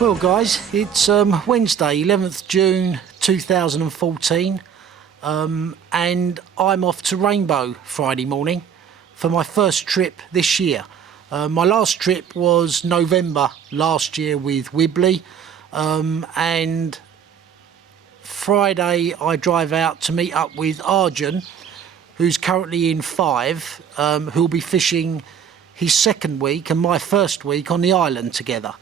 Well guys, it's Wednesday 11th June 2014 and I'm off to Rainbow Friday morning for my first trip this year. My last trip was November last year with Wibley, and Friday I drive out to meet up with Arjun, who's currently in 5, who'll be fishing his second week and my first week on the island together.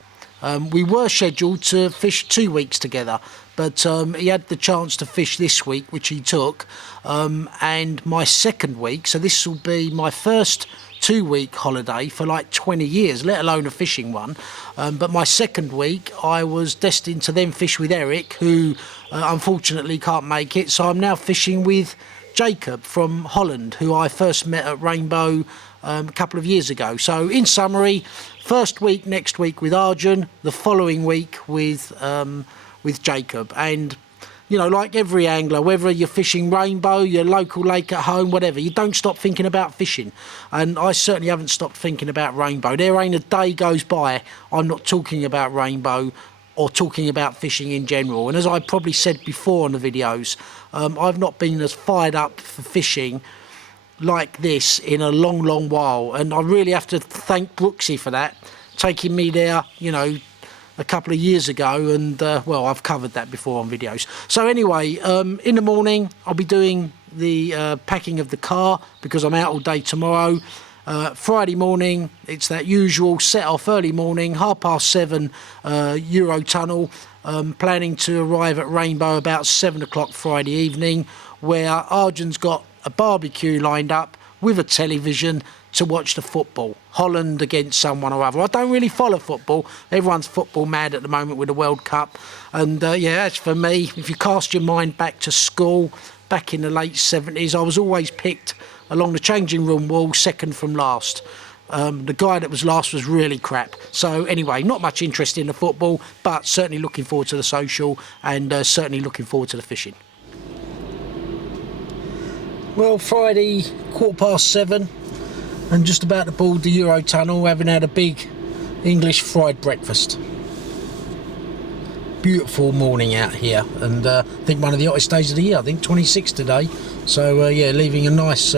We were scheduled to fish 2 weeks together, but he had the chance to fish this week, which he took, and my second week, so this will be my first 2-week holiday for like 20 years, let alone a fishing one, but my second week I was destined to then fish with Eric, who unfortunately can't make it, so I'm now fishing with Jacob from Holland, who I first met at Rainbow a couple of years ago. So in summary, first week next week with Arjun, the following week with Jacob. And you know, like every angler, whether you're fishing Rainbow, your local lake at home, whatever, you don't stop thinking about fishing. And I certainly haven't stopped thinking about Rainbow. There ain't a day goes by I'm not talking about Rainbow or talking about fishing in general. And as I probably said before on the videos, I've not been as fired up for fishing like this in a long while, and I really have to thank Brooksy for that, taking me there, you know, a couple of years ago, and well, I've covered that before on videos. So anyway, in the morning I'll be doing the packing of the car because I'm out all day tomorrow. Friday morning it's that usual set off early morning, 7:30 Eurotunnel, planning to arrive at Rainbow about 7 o'clock Friday evening, where Arjun's got a barbecue lined up with a television to watch the football. Holland against someone or other. I don't really follow football. Everyone's football mad at the moment with the World Cup. And yeah, as for me, if you cast your mind back to school, back in the late 70s, I was always picked along the changing room wall, second from last. The guy that was last was really crap. So anyway, not much interest in the football, but certainly looking forward to the social and certainly looking forward to the fishing. Well, Friday, 7:15, and just about to board the Eurotunnel, having had a big English fried breakfast. Beautiful morning out here, and I think one of the hottest days of the year. I think 26 today. So yeah, leaving a nice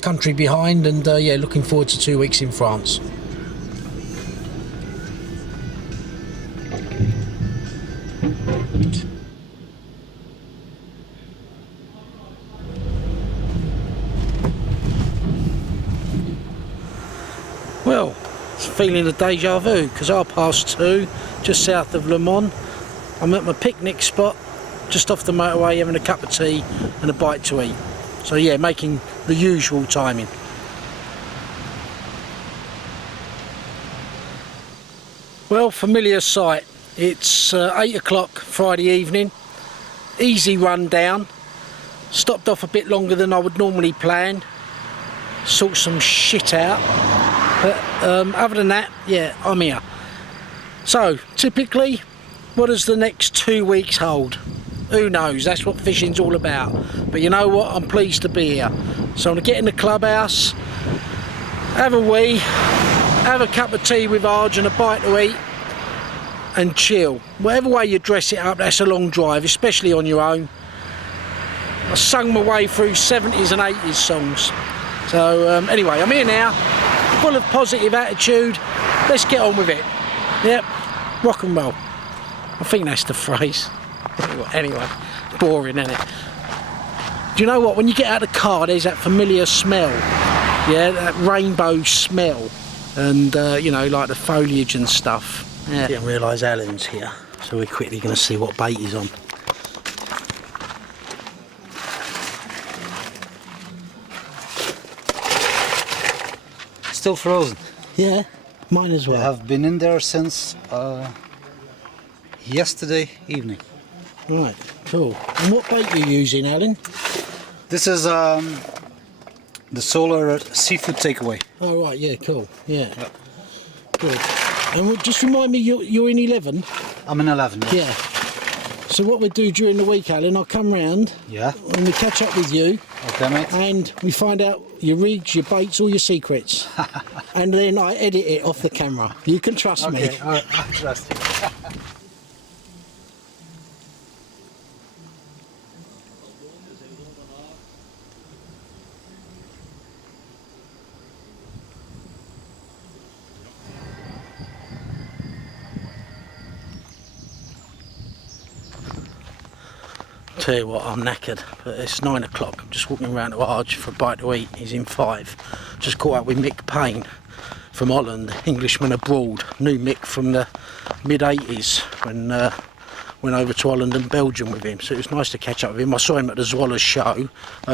country behind, and yeah, looking forward to 2 weeks in France. Well, it's a feeling of deja vu, because 2:30, just south of Le Mans, I'm at my picnic spot, just off the motorway, having a cup of tea and a bite to eat. So yeah, making the usual timing. Well, familiar sight. It's 8 o'clock Friday evening, easy run down, stopped off a bit longer than I would normally plan, sort some shit out. But other than that, yeah, I'm here. So, typically, what does the next 2 weeks hold? Who knows? That's what fishing's all about. But you know what? I'm pleased to be here. So I'm going to get in the clubhouse, have a wee, have a cup of tea with Arj and a bite to eat, and chill. Whatever way you dress it up, that's a long drive, especially on your own. I sung my way through 70s and 80s songs. So anyway, I'm here now, full of positive attitude. Let's get on with it. Yep, rock and roll. I think that's the phrase. Anyway, boring, isn't it? Do you know what? When you get out of the car, there's that familiar smell. Yeah, that rainbow smell. And, you know, like the foliage and stuff. Yeah. Didn't realise Alan's here. So we're quickly going to see what bait he's on. Still frozen. Yeah, mine as well. I've been in there since yesterday evening. Right, cool. And what bait are you using, Alan? This is the solar seafood takeaway. Oh right, yeah, cool. Yeah. Good. And just remind me, you're in 11? I'm in 11. Yeah. So what we do during the week, Alan, I'll come round. Yeah. And we catch up with you. Okay, mate. And we find out your rigs, your baits, all your secrets. And then I edit it off the camera. You can trust me. Okay, I trust you. Tell you what, I'm knackered, but it's 9 o'clock. I'm just walking around to Arge for a bite to eat. He's in 5. Just caught up with Mick Payne from Holland, Englishman abroad. Knew Mick from the mid-80s when went over to Holland and Belgium with him. So it was nice to catch up with him. I saw him at the Zwallows show.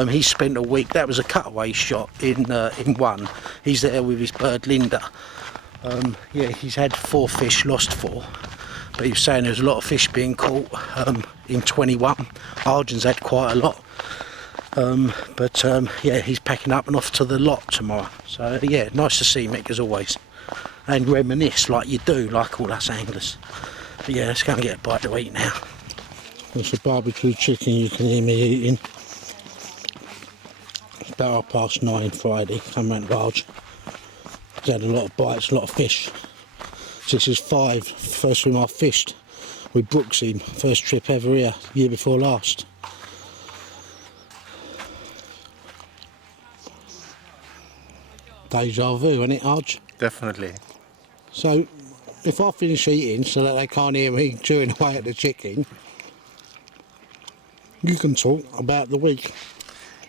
He spent a week, that was a cutaway shot in one. He's there with his bird Linda. Yeah, he's had 4 fish, lost 4. But he was saying there's a lot of fish being caught in 21. Arjun's had quite a lot. Yeah, he's packing up and off to the lot tomorrow. So yeah, nice to see Mick as always. And reminisce like you do, like all us anglers. But yeah, let's go and get a bite to eat now. It's a barbecue chicken you can hear me eating. It's about 9:30 Friday, come round large. He's had a lot of bites, a lot of fish. This is 5, first swim I fished with Brooksy, first trip ever here, year before last. Deja vu, isn't it, Arj? Definitely. So, if I finish eating so that they can't hear me chewing away at the chicken, you can talk about the week.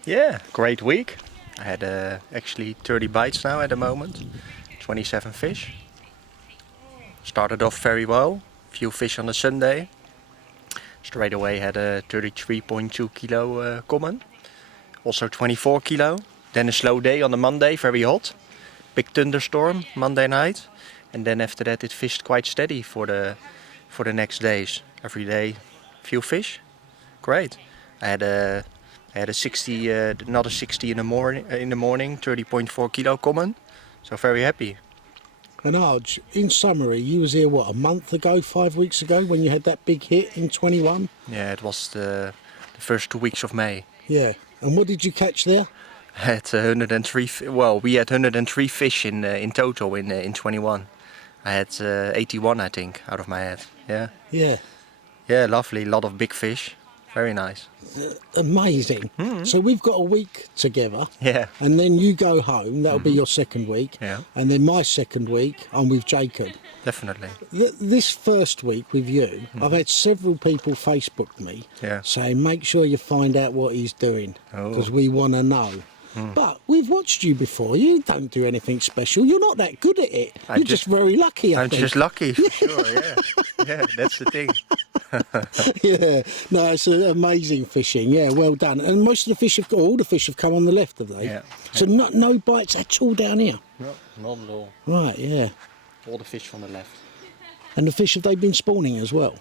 Yeah, great week. I had actually 30 bites now at the moment, 27 fish. Started off very well, few fish on the Sunday. Straight away had a 33.2 kilo common, also 24 kilo. Then a slow day on the Monday, very hot. Big thunderstorm Monday night. And then after that it fished quite steady for the next days. Every day, few fish. Great. I had a 60, another 60 in the morning, 30.4 kilo common. So very happy. And Arj, in summary, you was here, what, a month ago, 5 weeks ago, when you had that big hit in 21? Yeah, it was the first 2 weeks of May. Yeah. And what did you catch there? I had 103, well, we had 103 fish in total in 21. I had 81, I think, out of my head. Yeah. Yeah. Yeah, lovely, lot of big fish. Very nice. Amazing. So we've got a week together. Yeah. And then you go home, that'll be your second week. Yeah. And then my second week, I'm with Jacob. Definitely. This first week with you, I've had several people Facebook me saying, make sure you find out what he's doing, because we want to know. But we've watched you before. You don't do anything special. You're not that good at it. You're just very lucky, I I'm think. just lucky, for sure, yeah. Yeah, that's the thing. Yeah, no, it's amazing fishing. Yeah, well done. And most of the fish have all the fish have come on the left, have they? Yeah. So no bites at all down here. No, not at all. Right, yeah. All the fish from the left. And the fish, have they been spawning as well?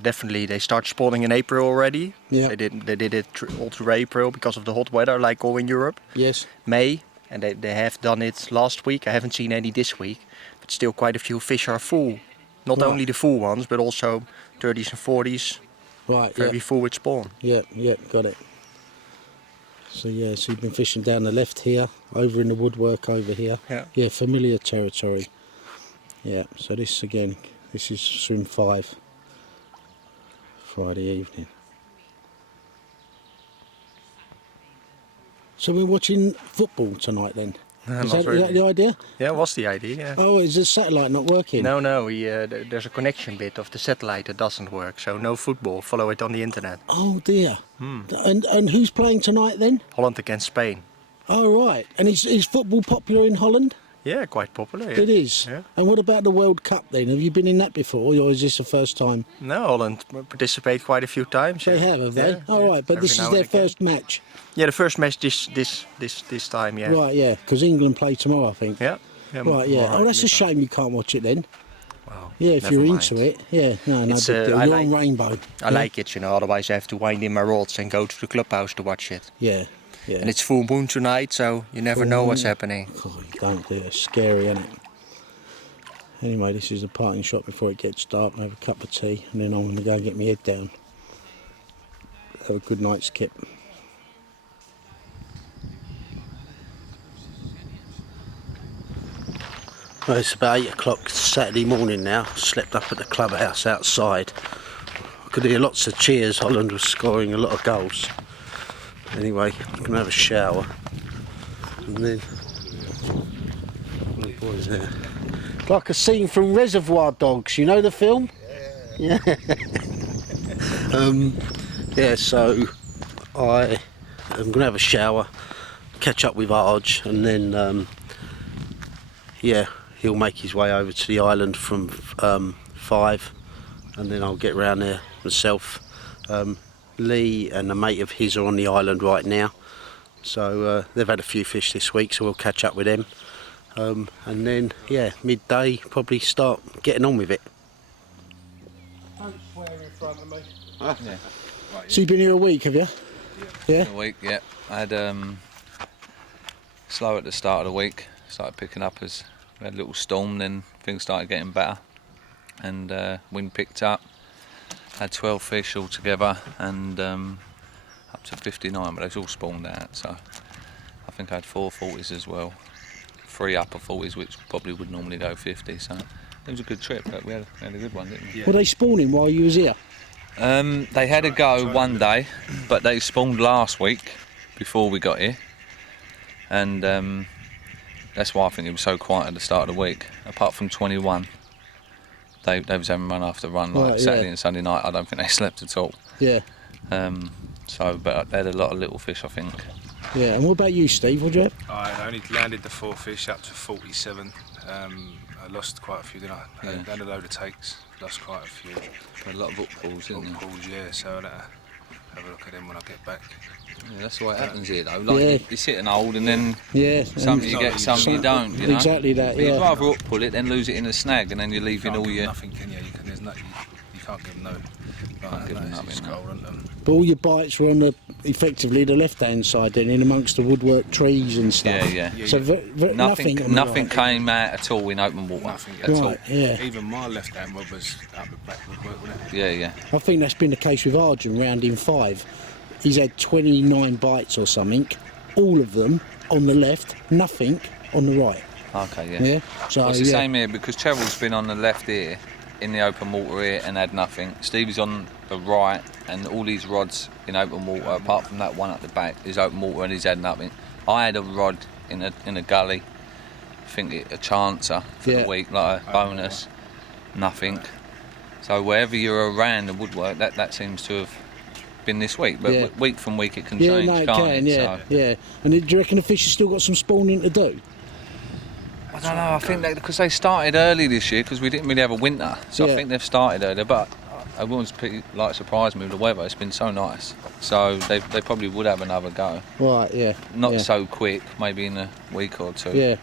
Definitely, they start spawning in April already. Yeah. They did it all through April because of the hot weather, like all in Europe. Yes. May, and they have done it last week. I haven't seen any this week, but still quite a few fish are full. Not only the full ones, but also 30s and 40s. Right, Very full with spawn. Yeah, got it. So yeah, so you've been fishing down the left here, over in the woodwork over here. Yeah. Yeah, familiar territory. Yeah, so this is swim 5, Friday evening. So we're watching football tonight then? Is that the idea? Yeah, what's the idea? Yeah. Oh, is the satellite not working? No, there's a connection bit of the satellite that doesn't work, so no football. Follow it on the internet. Oh dear. And who's playing tonight then? Holland against Spain. Oh right. And is football popular in Holland? Yeah, quite popular. Yeah. It is. Yeah. And what about the World Cup then? Have you been in that before, or is this the first time? No, Holland participate quite a few times. They yeah. have they? Yeah, Oh right, but Every this now is and their again. first match. Yeah, the first match this time. Yeah. Right, yeah, because England play tomorrow, I think. Yeah. Right, yeah. more Oh, that's a midnight. shame you can't watch it then. Wow, Yeah, if never you're mind. into it. Yeah, no It's, big deal. I You're like- on Rainbow. I like it, otherwise I have to wind in my rods and go to the clubhouse to watch it. Yeah, yeah. And it's full moon tonight, so you never know what's happening. God, don't do it. It's scary, isn't it? Anyway, this is a parting shot before it gets dark. I have a cup of tea, and then I'm going to go and get my head down. Have a good night's kip. Well, it's about 8 o'clock Saturday morning now. Slept up at the clubhouse outside. I could hear lots of cheers. Holland was scoring a lot of goals. Anyway, I'm going to have a shower. And then... what boys there? Like a scene from Reservoir Dogs, you know the film? Yeah. Yeah, so I am going to have a shower, catch up with Arj, and then yeah, he'll make his way over to the island from 5, and then I'll get round there myself. Lee and a mate of his are on the island right now, so they've had a few fish this week, so we'll catch up with them. And then, yeah, midday, probably start getting on with it. Don't swear in front of me. Yeah. So you've been here a week, have you? Yeah. A week, yeah. I had slow at the start of the week. Started picking up as we had a little storm. Then things started getting better, and wind picked up. Had 12 fish altogether, and up to 59, but they've all spawned out. So I think I had 4 40s as well, 3 upper 40s, which probably would normally go 50. So it was a good trip. But we had a good one, didn't we? Were they spawning while you was here? They had a go one day, but they spawned last week before we got here, and that's why I think it was so quiet at the start of the week. Apart from 21, they was having run after run, like Right, Saturday yeah. and Sunday night. I don't think they slept at all. Yeah. But they had a lot of little fish, I think. Yeah. And what about you, Steve? What'd you have? I only landed the 4 fish up to 47. I lost quite a few, didn't I? Yeah. Had a load of takes, lost quite a few. A lot of hook pulls, didn't you? Calls, yeah, so I'll have a look at them when I get back. Yeah, that's the way it happens here, though. Like Yeah. you sit and hold, and then Yeah. some you get, some you don't. You know? Exactly that. But you'd Yeah. rather hook pull it than lose it in a snag, and then you're leaving all your. Nothing, can you? There's nothing. You can't give them no. give them nothing, Just no. gold on them. But all your bites were on the effectively the left-hand side, then, in amongst the woodwork trees and stuff. Yeah. So nothing. on the Nothing right. came out at all in open water. Nothing at all. Right. Yeah. Even my left hand rod was up the back woodwork, wasn't it? Yeah. I think that's been the case with Arjun round in 5. He's had 29 bites or something, all of them on the left, nothing on the right. Okay, yeah. Yeah. So Well, it's the yeah. same here because Cheryl's been on the left here, in the open water here, and had nothing. Stevie's on the right, and all these rods in open water, apart from that one at the back, is open water, and he's had nothing. I had a rod in a gully, I think a chancer for Yeah. the week, like a bonus, nothing. So wherever you're around the woodwork, that seems to have been this week. But Yeah. week from week it can Yeah, change, no, it can't can, it? yeah, So, yeah. And do you reckon the fish have still got some spawning to do? I don't know. I think because they started early this year because we didn't really have a winter, so Yeah. I think they've started early. But I was pretty surprised me with the weather. It's been so nice, so they probably would have another go. Right, yeah. Not yeah. so quick, maybe in a week or two. Yeah.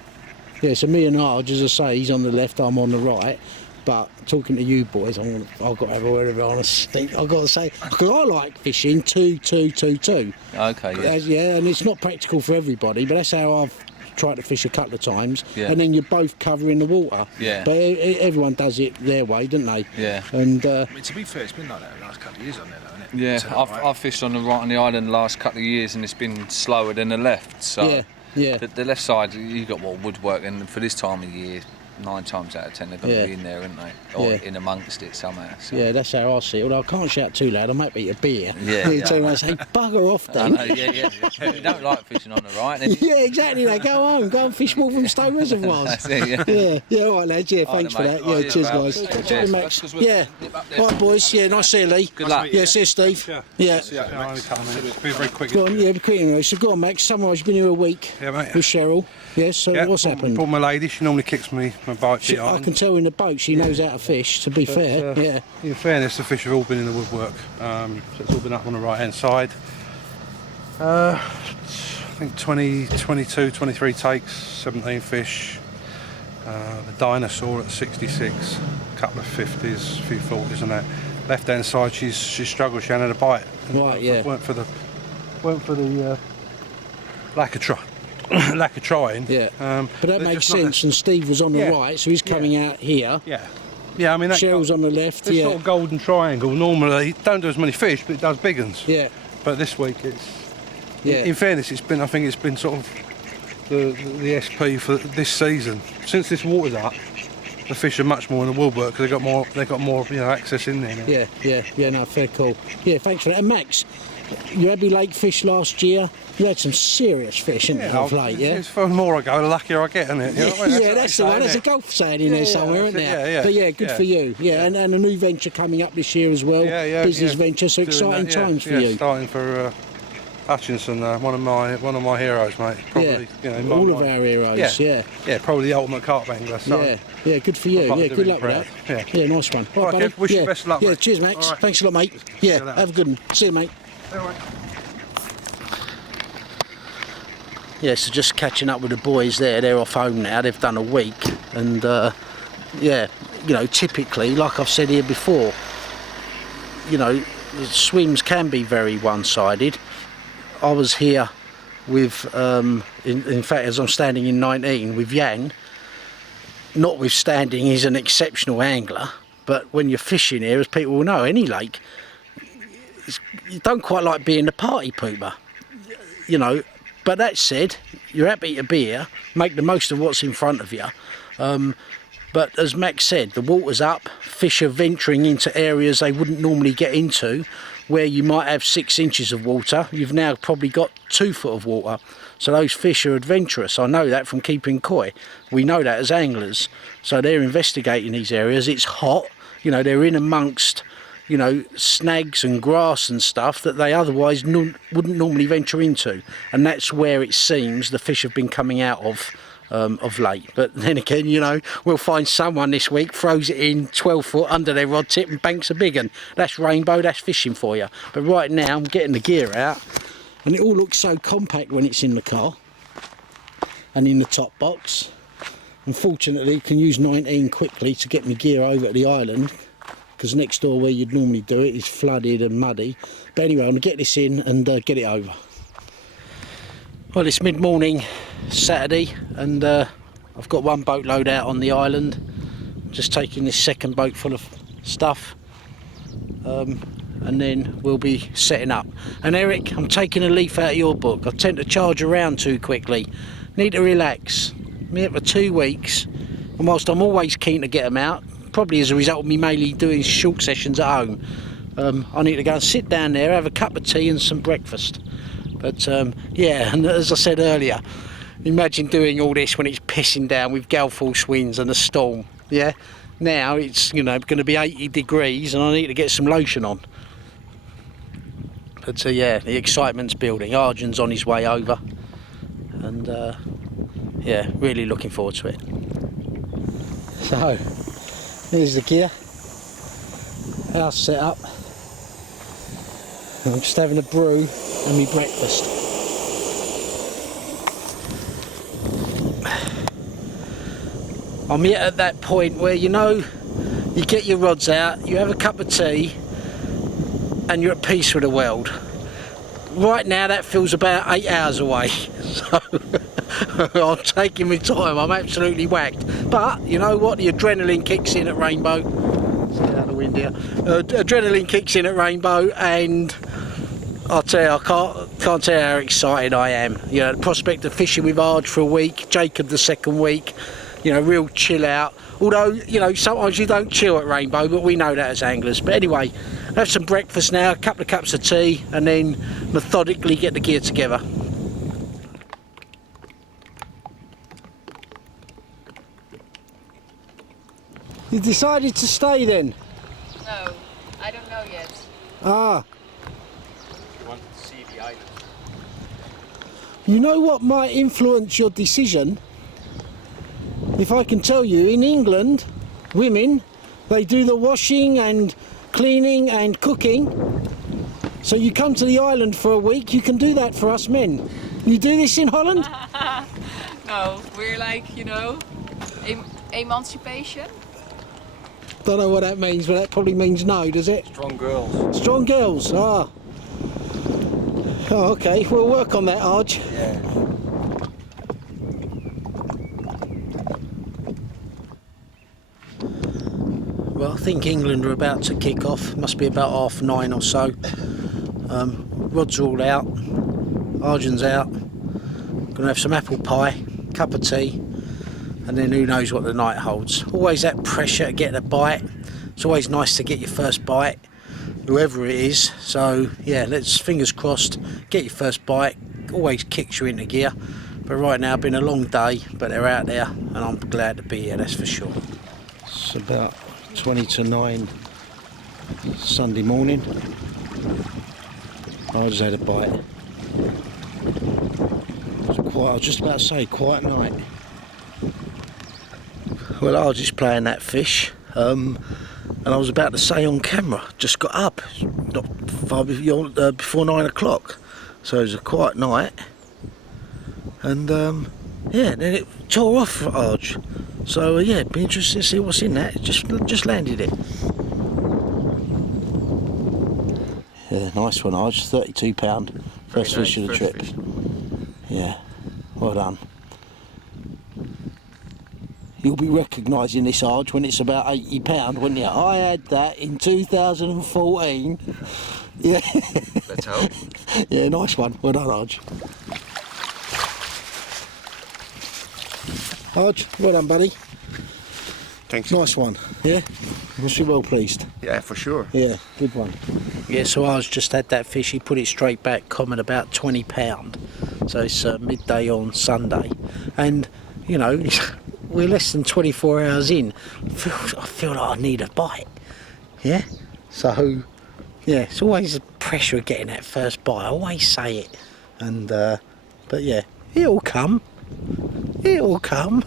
Yeah, so me and Arj, as I say, he's on the left, I'm on the right. But talking to you boys, I've got to have a word of honesty. I've got to say, because I like fishing 2-2-2-2. Okay. Yeah. Yeah, and it's not practical for everybody, but that's how I've tried to fish a couple of times. Yeah. And then you're both covering the water. Yeah. But everyone does it their way, don't they? Yeah. And I mean, to be fair, it's been like that the last couple of years on there, though, isn't it? Yeah. So, I've fished on the right on the island the last couple of years, and it's been slower than the left. So yeah. the left side, you got more woodwork, and for this time of year, 9 times out of 10 they're going to Yeah. be in there, aren't they? Or Yeah. in amongst it somehow. So. Yeah, that's how I see it. Although I can't shout too loud, I might beat a beer. Yeah. So I say, bugger off, Dan. Yeah. You don't like fishing on the right, then Yeah, exactly. They go home, go and fish Wolverhampton Reservoirs. Yeah, all right, lads. Yeah, thanks for that. Yeah, cheers, guys. Cheers, Max. Yeah. Right, boys. Yeah, nice to see you, Lee. Good luck. Yeah, see you, Steve. Yeah. only a couple of minutes. Be very quick. Go on, yeah, be quick anyway. So go on, Max. Summarise, you've been here a week Yeah, mate. with Cheryl. Yes, so what's happened? Brought my lady. She normally kicks me my bite I behind. can tell in the boat she knows how to fish, to be fair. Yeah. In fairness, the fish have all been in the woodwork. So it's all been up on the right hand side. I think 20, 22, 23 takes, 17 fish. The dinosaur at 66, a couple of 50s, a few 40s and that. Left hand side, she struggled. She hadn't had a bite. And Right, yeah. Weren't for the lack of trying. Yeah. But that they're makes just not sense. And Steve was on the Yeah. right, so he's coming out here. Yeah, I mean, that Cheryl's on the left. this Yeah. sort of golden triangle normally don't do as many fish, but it does big uns. Yeah. But this week it's. Yeah. In fairness, I think it's been sort of the SP for this season. Since this water's up, the fish are much more in the woodwork because they got more access in there now. Yeah, no, fair call. Yeah, thanks for that. And Max, you had me lake fish last year. You had some serious fish, didn't you, of late, yeah? The more I go, the luckier I get, isn't it? You know what I mean? Yeah, that's the one. There's a golf saying in there somewhere, isn't there? Yeah. But yeah, good for you. Yeah, and a new venture coming up this year as well. Business venture, so Doing exciting that, times for you. Starting for Hutchinson, one of my heroes, mate. Probably, all of our heroes. Yeah. Probably the ultimate carp angler. So. Yeah, good for you. I'd like Yeah, to good be luck with proud. that. Yeah, nice one. All right, buddy. Kev, wish you best of luck, Yeah, mate. cheers, Max. All right. Thanks a lot, mate. Yeah, have a good one. See you, mate. All right. Yeah, so just catching up with the boys there. They're off home now. They've done a week, and yeah, typically, like I've said here before, swims can be very one-sided. I was here with, in fact, as I'm standing in 19 with Jan. Notwithstanding, he's an exceptional angler, but when you're fishing here, as people will know, any lake, you don't quite like being the party pooper, But that said, you're happy to be here, make the most of what's in front of you. But as Max said, the water's up, fish are venturing into areas they wouldn't normally get into, where you might have 6 inches of water. You've now probably got 2 foot of water. So those fish are adventurous. I know that from keeping koi. We know that as anglers. So they're investigating these areas. It's hot, they're in amongst snags and grass and stuff that they otherwise wouldn't normally venture into, and that's where it seems the fish have been coming out of late. But then again, we'll find someone this week throws it in 12 foot under their rod tip and banks a big one. That's rainbow, that's fishing for you. But right now I'm getting the gear out, and it all looks so compact when it's in the car and in the top box. Unfortunately, you can use 19 quickly to get my gear over at the island, because next door where you'd normally do it is flooded and muddy. But anyway, I'm going to get this in and get it over. Well, it's mid-morning Saturday, and I've got one boatload out on the island, just taking this second boat full of stuff, and then we'll be setting up. And Eric, I'm taking a leaf out of your book. I tend to charge around too quickly. Need to relax. I'm here for 2 weeks, and whilst I'm always keen to get them out, probably as a result of me mainly doing short sessions at home, I need to go and sit down there, have a cup of tea and some breakfast. But yeah, and as I said earlier, imagine doing all this when it's pissing down with gale force winds and a storm. Yeah, now it's going to be 80 degrees and I need to get some lotion on. But yeah, the excitement's building. Arjun's on his way over, and yeah, really looking forward to it. So here's the gear, house set up. I'm just having a brew and my breakfast. I'm yet at that point where you get your rods out, you have a cup of tea, and you're at peace with the world. Right now that feels about 8 hours away, so I'm taking my time. I'm absolutely whacked. But you know what? The adrenaline kicks in at Rainbow. Let's get out of the wind here. Adrenaline kicks in at Rainbow, and I'll tell you, I can't tell you how excited I am. The prospect of fishing with Arj for a week, Jacob the second week. Real chill out. Although, sometimes you don't chill at Rainbow, but we know that as anglers. But anyway, have some breakfast now, a couple of cups of tea, and then methodically get the gear together. You decided to stay then? No, I don't know yet. Ah. You want to see the island? You know what might influence your decision? If I can tell you, in England, women, they do the washing and cleaning and cooking. So you come to the island for a week, you can do that for us men. You do this in Holland? No, we're like, emancipation. Don't know what that means, but that probably means no, does it? Strong girls. Strong girls, ah. Oh, okay, we'll work on that, Arj. Yeah. Well, I think England are about to kick off. Must be about 9:30 or so. Rods are all out. Arjun's out. Gonna have some apple pie, cup of tea, and then who knows what the night holds. Always that pressure to get a bite. It's always nice to get your first bite. whoever it is. So yeah, let's fingers crossed. Get your first bite. Always kicks you into gear. But right now, been a long day, but they're out there, and I'm glad to be here. That's for sure. It's about 20 to 9 Sunday morning. I just had a bite. I was just about to say, quiet night. Well, I was just playing that fish, and I was about to say on camera, just got up, not far before 9 o'clock. So it was a quiet night, and yeah, then it tore off for Arge. So yeah, it'd be interesting to see what's in that. Just landed it. Yeah, nice one, Arge. £32. First fish of the trip. Yeah, well done. You'll be recognising this, Arge, when it's about £80, won't you? I had that in 2014. Yeah. Let's hope. Yeah, nice one. Well done, Arge. Arge, well done, buddy. Thanks. Nice one. Yeah? Must be well pleased. Yeah, for sure. Yeah, good one. Yeah, so Arge just had that fish. He put it straight back, common about £20. So it's midday on Sunday. And, you know, we're less than 24 hours in. I feel like I need a bite. Yeah? So, yeah, it's always the pressure of getting that first bite. I always say it. And, but yeah, it'll come. It'll come.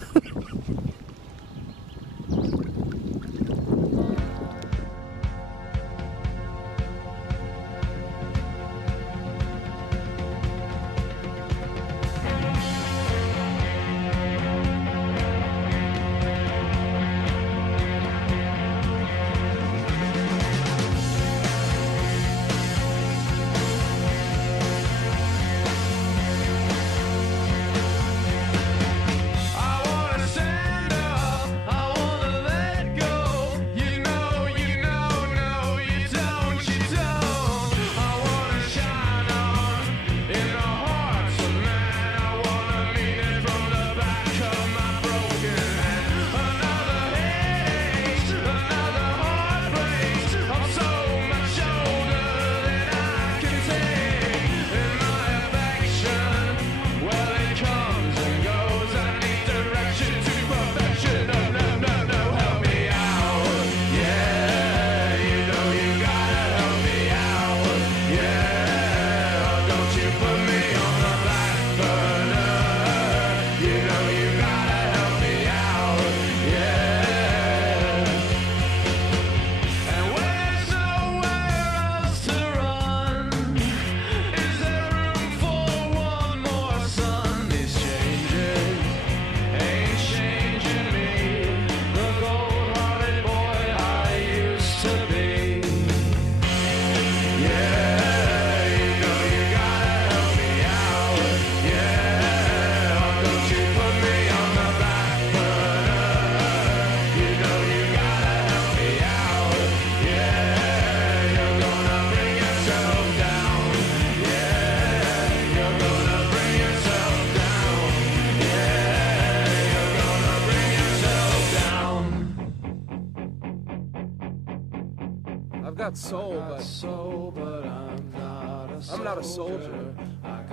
I've got soul, but I'm not a soldier. I've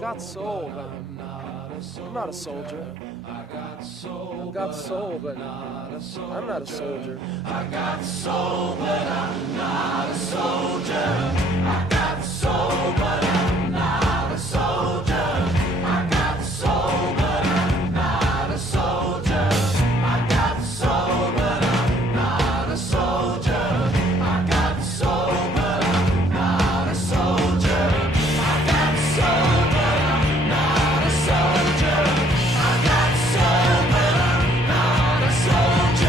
got soul, but I'm not a soldier. I've got soul, but I'm not a soldier. I got soul, but I'm not a soldier. I got soul, but I'm not a soldier. I got soul, but I'm not a soldier. I got soul, but I'm not a soldier. I got soul, but I'm not a soldier. I got soul, but I'm not a soldier. I got soul, but I'm not a soldier.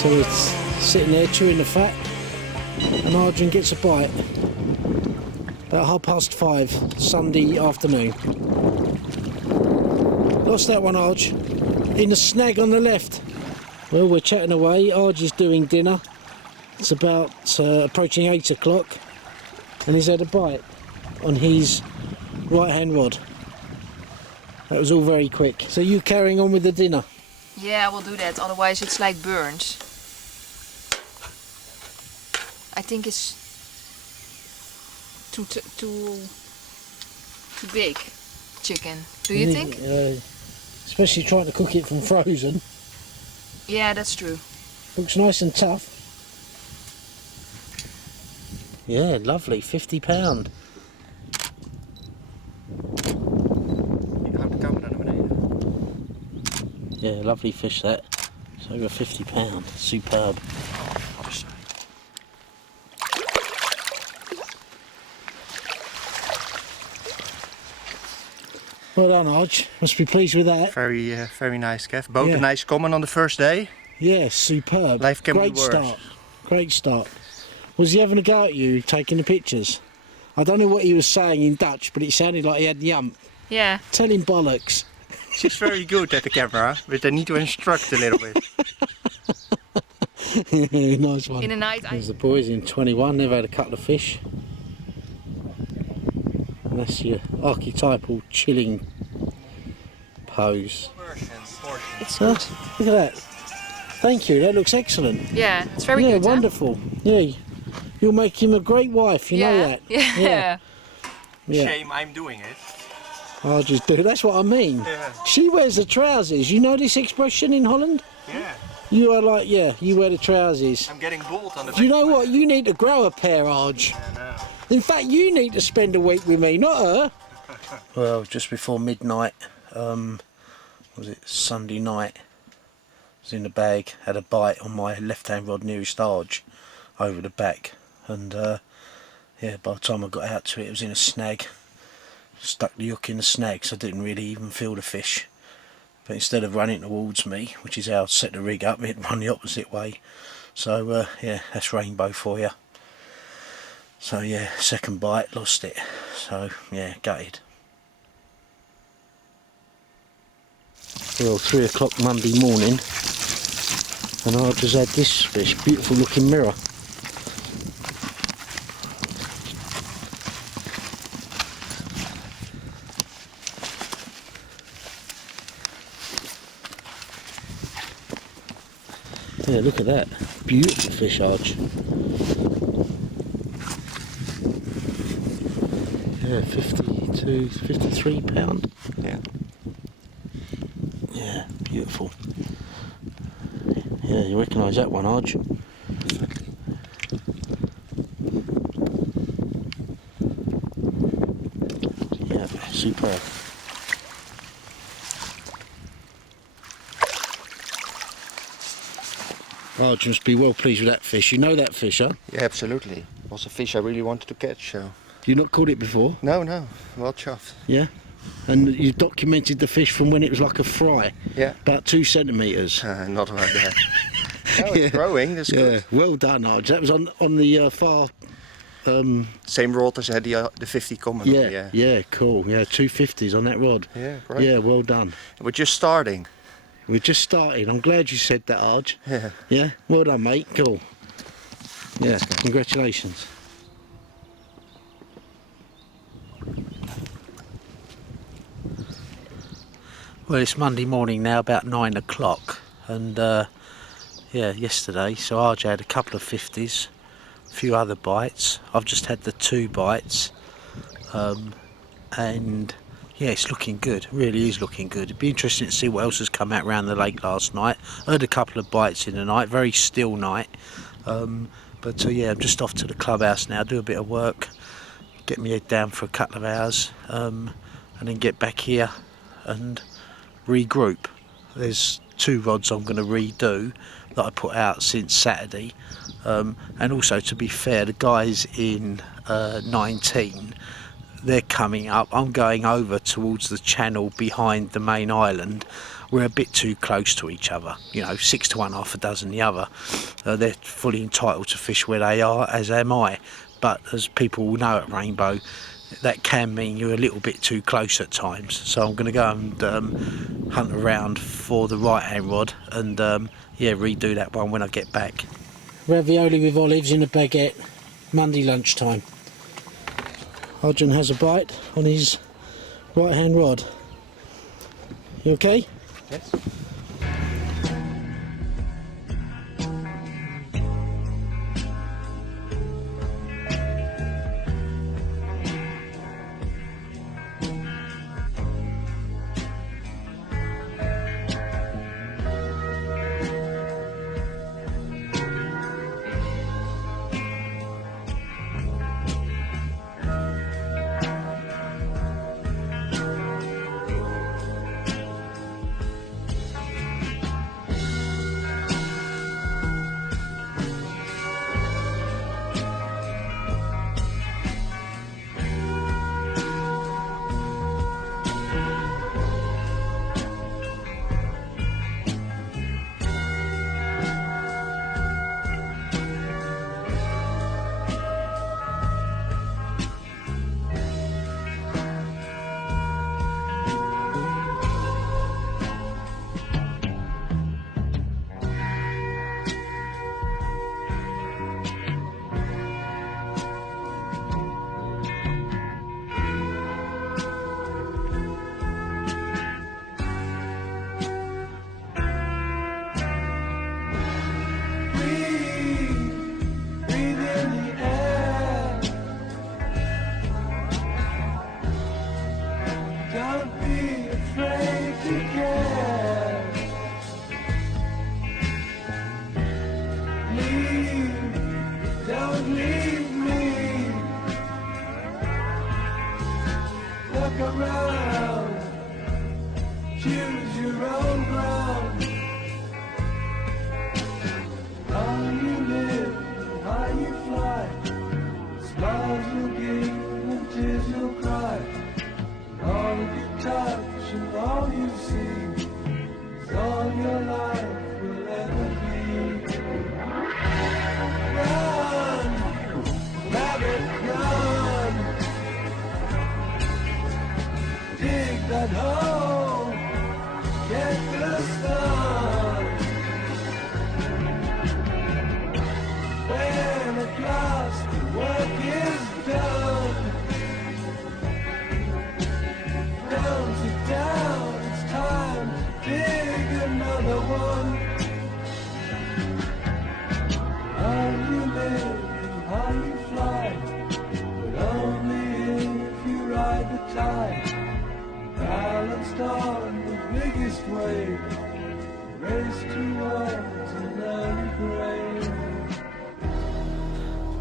So it's sitting there chewing the fat, and Arjun gets a bite. About 5:30 Sunday afternoon. Lost that one, Arj. In the snag on the left. Well, we're chatting away. Arj is doing dinner. It's about approaching 8 o'clock, and he's had a bite on his right-hand rod. That was all very quick. So you carrying on with the dinner? Yeah, I will do that. Otherwise, it's like burns. I think it's too big chicken. Do you think? Especially trying to cook it from frozen. Yeah, that's true. Looks nice and tough. Yeah, lovely. £50. Yeah, lovely fish that. It's over £50. Superb. Well done, Arj. Must be pleased with that. Very nice, Kev. Both Yeah. a nice common on the first day. Yeah, superb. Life can be Great worse. start. Great start. Was he having a go at you, taking the pictures? I don't know what he was saying in Dutch, but it sounded like he had yump. Yeah. Tell him bollocks. She's very good at the camera, but I need to instruct a little bit. Nice one. In the night, There's the boys in 21. They've had a couple of fish. And that's your archetypal chilling pose. it's Huh? good. Look at that. Thank you. That looks excellent. Yeah, it's very Yeah, good. huh? wonderful. Yeah, you'll make him a great wife. You know Yeah. that. Yeah. Yeah. Shame I'm doing it. I'll just do. That's what I mean. Yeah. She wears the trousers. You know this expression in Holland? Yeah. You are like, yeah, you wear the trousers. I'm getting bold on the Do you know what? You need to grow a pair, Arj. In fact, you need to spend a week with me, not her. Well, just before midnight, was it Sunday night? I was in the bag, had a bite on my left-hand rod nearest Arj, over the back, and yeah, by the time I got out to it, it was in a snag. Stuck the hook in the snag, so I didn't really even feel the fish. But instead of running towards me, which is how I set the rig up, it run the opposite way. So yeah, that's rainbow for you. So yeah, second bite, lost it. So yeah, gutted. Well, 3 o'clock Monday morning, and I just had this fish, beautiful looking mirror. Yeah, look at that. Beautiful fish, Arj. Yeah, 52, 53 pound. Yeah. Yeah, beautiful. Yeah, you recognise that one, Arj? Yeah, superb. Arj must be well pleased with that fish. You know that fish, huh? Yeah, absolutely. It was a fish I really wanted to catch, so... You not caught it before? No, well chuffed. Yeah? And you documented the fish from when it was like a fry? Yeah. About 2 centimetres? Not like that. No, it's Yeah. growing, that's Yeah, good. well done, Arj. That was on the far... Same rod as I had the 50 common. Yeah, yeah, cool. Yeah, 250s on that rod. Yeah, great. Yeah, well done. We're just starting. We're just starting. I'm glad you said that, Arj. Yeah. Yeah, well done, mate. Cool. Yeah, congratulations. Well, it's Monday morning now, about 9 o'clock, and yeah, yesterday, so Arj had a couple of 50s, a few other bites. I've just had the 2 bites, and yeah, it's looking good, really is looking good. It'd be interesting to see what else has come out around the lake last night. I heard a couple of bites in the night, very still night, but yeah, I'm just off to the clubhouse now, do a bit of work, get my head down for a couple of hours, and then get back here and regroup. There's 2 rods I'm going to redo that I put out since Saturday, and also, to be fair, the guys in 19, they're coming up. I'm going over towards the channel behind the main island. we're a bit too close to each other. You know, 6 to 1, half a dozen the other. They're fully entitled to fish where they are, as am I. But as people will know at Rainbow, that can mean you're a little bit too close at times. So I'm going to go and hunt around for the right-hand rod and yeah, redo that one when I get back. Ravioli with olives in a baguette, Monday lunchtime. Arjun has a bite on his right-hand rod. You okay? Yes.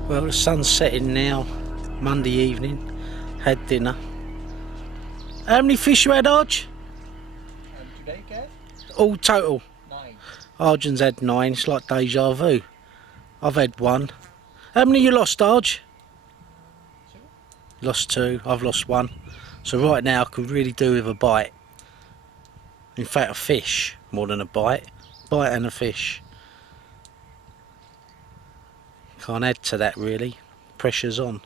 Well, the sun's setting now, Monday evening, had dinner. How many fish you had, Arj? Today, Kev? All total? 9. Arjun's had 9, it's like deja vu. I've had 1. How many you lost, Arj? 2. Lost 2, I've lost 1. So right now I could really do with a bite. In fact, a fish more than a bite. Bite and a fish. Can't add to that really. Pressure's on.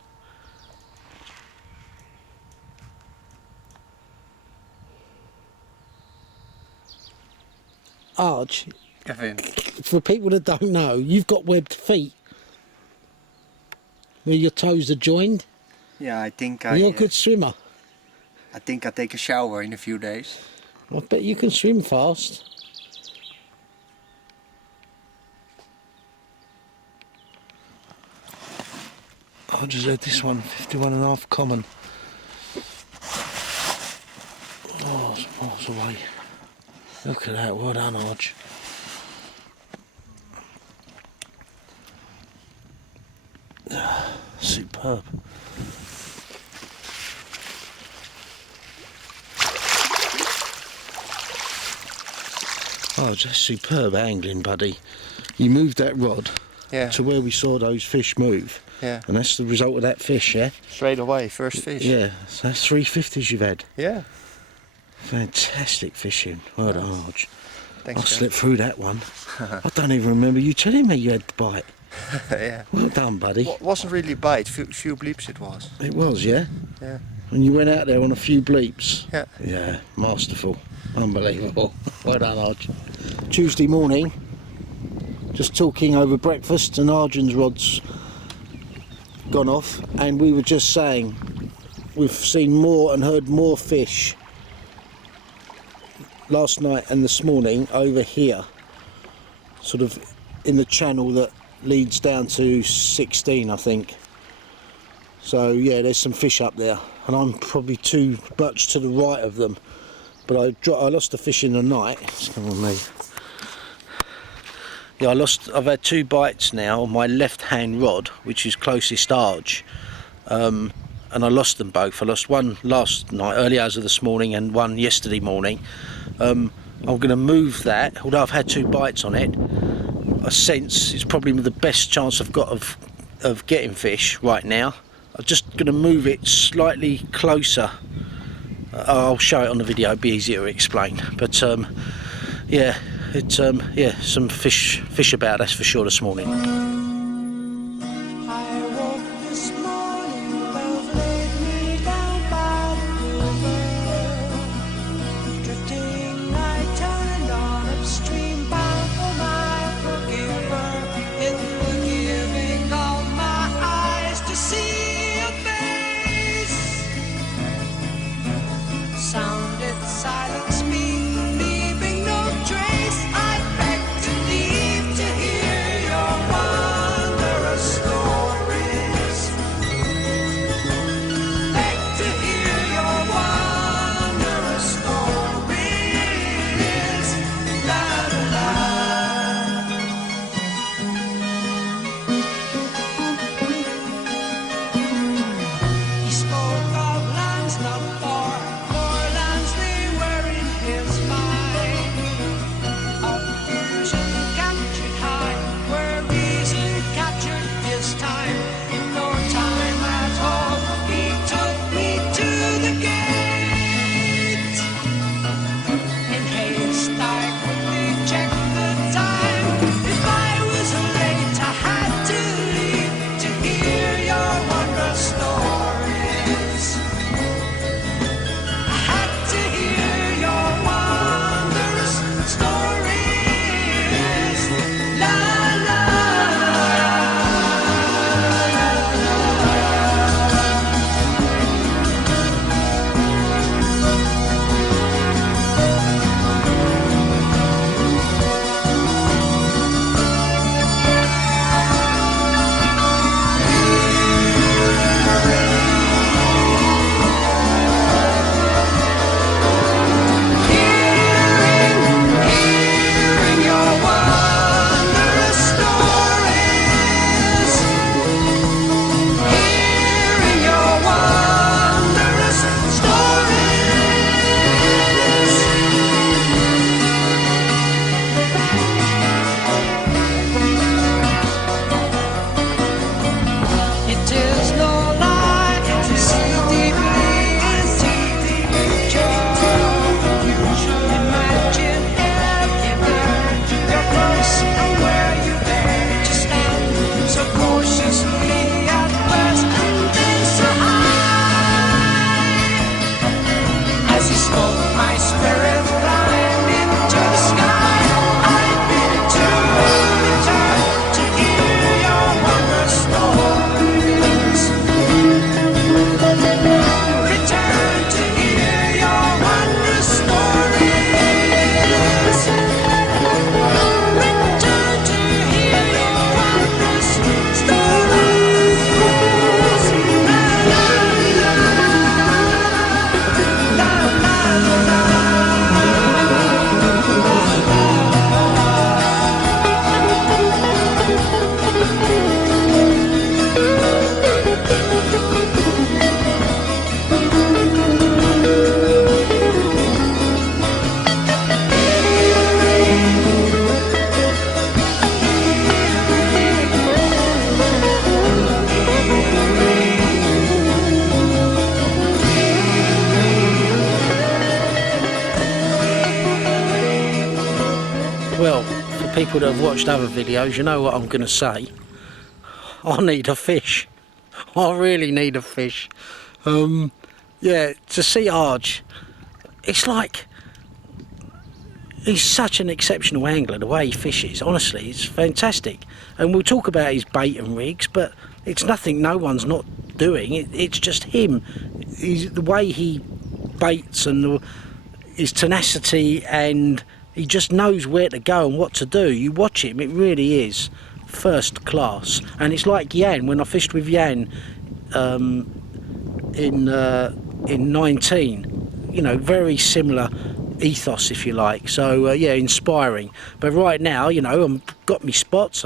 Arj, Kevin. for people that don't know, you've got webbed feet where your toes are joined. Yeah, I think You're a good swimmer. I think I take a shower in a few days. I bet you can swim fast. I just had this one, 51.5 common. Oh, it's miles away. Look at that, well done, Arj. Superb. Oh, just superb angling, buddy. You moved that rod to where we saw those fish move. Yeah. And that's the result of that fish, yeah? Straight away, first fish. Yeah, so that's 350s you've had. Yeah. Fantastic fishing. Well done, Arj. Thanks, I Jeff. slipped through that one. I don't even remember you telling me you had the bite. Yeah. Well done, buddy. Wasn't really a bite. Few bleeps it was. It was, yeah? Yeah. And you went out there on a few bleeps. Yeah. Yeah, masterful. Unbelievable. Well done, Arj. Tuesday morning, just talking over breakfast, and Arjun's rod's gone off, and we were just saying we've seen more and heard more fish last night and this morning over here, sort of in the channel that leads down to 16, I think. So yeah, there's some fish up there, and I'm probably too much to the right of them, but I lost the fish in the night. Come on, me. Yeah, I've had 2 bites now on my left hand rod, which is closest Arj, and I lost them both. I lost one last night, early hours of this morning, and one yesterday morning. I'm going to move that, although I've had 2 bites on it. I sense it's probably the best chance I've got of getting fish right now. I'm just going to move it slightly closer. I'll show it on the video, it'll be easier to explain. But yeah, it's yeah, some fish about, that's for sure, this morning. Silence me, leaving no trace. I beg to leave to hear your voice. people that have watched other videos, you know what I'm going to say. I need a fish. I really need a fish. Yeah, to see Arj, it's like, he's such an exceptional angler, the way he fishes. Honestly, it's fantastic. And we'll talk about his bait and rigs, but it's nothing no one's not doing. It's just him. The way he baits and his tenacity, and he just knows where to go and what to do. You watch him, it really is first class. And it's like Jan, when I fished with Jan in 19, you know, very similar ethos, if you like. So yeah, inspiring. But right now, you know, I've got me spots.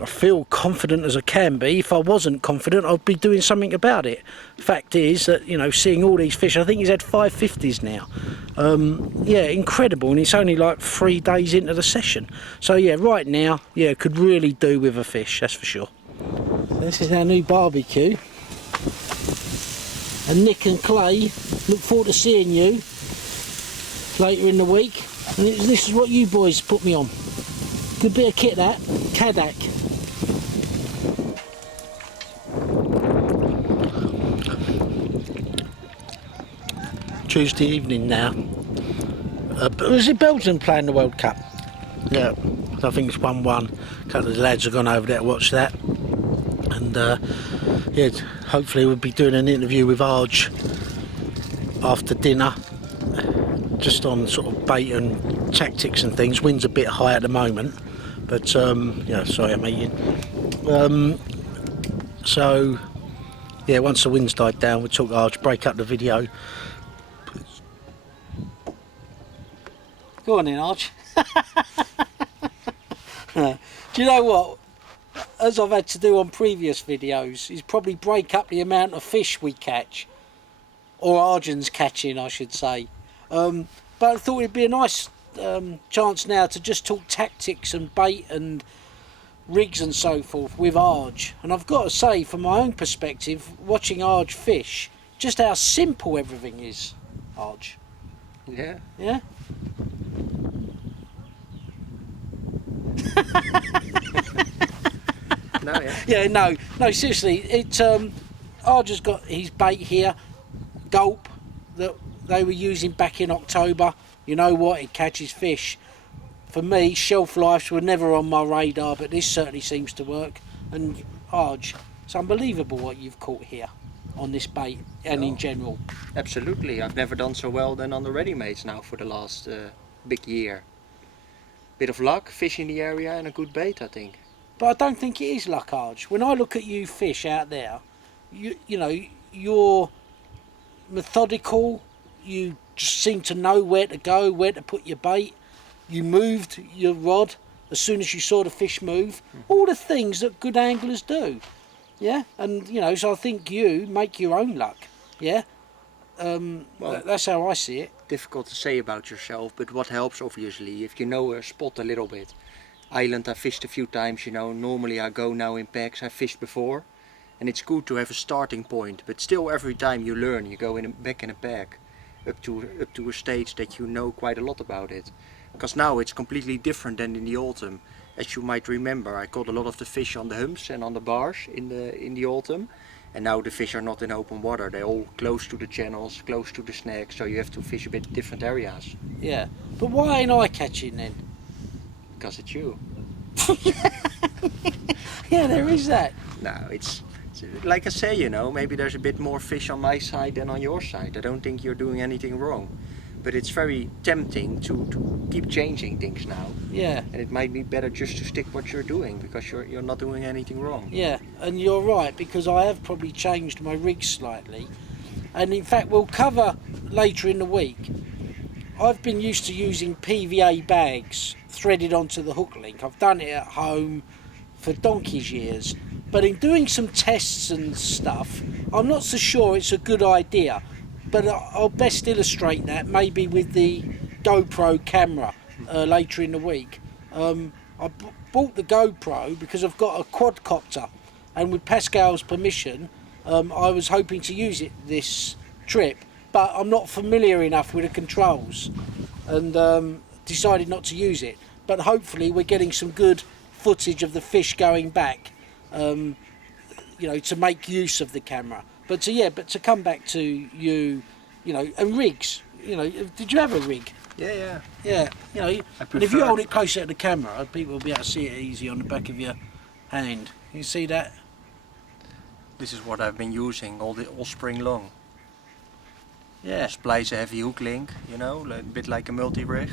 I feel confident as I can be. If I wasn't confident, I'd be doing something about it. Fact is that, you know, seeing all these fish, I think he's had 550s now. Yeah, incredible, and it's only like 3 days into the session. So yeah, right now, yeah, could really do with a fish, that's for sure. This is our new barbecue. And Nick and Clay, look forward to seeing you later in the week. And this is what you boys put me on. Good bit of kit, that. Kadak. Tuesday evening now. Was it Belgium playing the World Cup? Yeah, I think it's 1-1. A couple of the lads have gone over there to watch that. And yeah, hopefully we'll be doing an interview with Arj after dinner, just on sort of bait and tactics and things. Wind's a bit high at the moment, but yeah, sorry I'm eating. So yeah, once the wind's died down, we'll talk to Arj, break up the video. Go on then, Arj. Do you know what? As I've had to do on previous videos, is probably break up the amount of fish we catch, or Arjun's catching, I should say. But I thought it'd be a nice chance now to just talk tactics and bait and rigs and so forth with Arj. And I've got to say, from my own perspective, watching Arj fish, just how simple everything is, Arj. Yeah. Yeah? No, yeah. Yeah, no, seriously, Arj has got his bait here, gulp, that they were using back in October. You know what, it catches fish. For me, shelf lives were never on my radar, but this certainly seems to work. And Arj, it's unbelievable what you've caught here on this bait and in general. Absolutely, I've never done so well than on the ready-mades now for the last big year. Bit of luck, fish in the area and a good bait, I think. But I don't think it is luck, Arj. When I look at you fish out there, you know, you're methodical, you just seem to know where to go, where to put your bait. You moved your rod as soon as you saw the fish move. All the things that good anglers do. Yeah, and you know, so I think you make your own luck. Yeah, well, that's how I see it. Difficult to say about yourself, but what helps obviously, if you know a spot a little bit. Island I fished a few times, you know, normally I go now in packs, I fished before. And it's good to have a starting point, but still every time you learn, you go back in a pack up to a stage that you know quite a lot about it. Because now it's completely different than in the autumn. As you might remember, I caught a lot of the fish on the humps and on the bars in the autumn. And now the fish are not in open water, they're all close to the channels, close to the snags, so you have to fish a bit different areas. Yeah, but why ain't I catching then? Because it's you. Yeah, there is that. No, it's like I say, you know, maybe there's a bit more fish on my side than on your side. I don't think you're doing anything wrong. But it's very tempting to keep changing things now. Yeah. And it might be better just to stick what you're doing, because you're not doing anything wrong. Yeah, and you're right, because I have probably changed my rig slightly. And in fact, we'll cover later in the week. I've been used to using PVA bags threaded onto the hook link. I've done it at home for donkey's years. But in doing some tests and stuff, I'm not so sure it's a good idea. But I'll best illustrate that maybe with the GoPro camera later in the week. I bought the GoPro because I've got a quadcopter, and with Pascal's permission, I was hoping to use it this trip, but I'm not familiar enough with the controls, and decided not to use it. but hopefully we're getting some good footage of the fish going back, you know, to make use of the camera. But to come back to you, you know, and rigs, you know, did you have a rig? Yeah. Yeah, you know, and if prefer- you hold it closer to the camera, people will be able to see it easy on the back of your hand. You see that? This is what I've been using all spring long. Yeah. Splice a heavy hook link, you know, a bit like a multi-rig,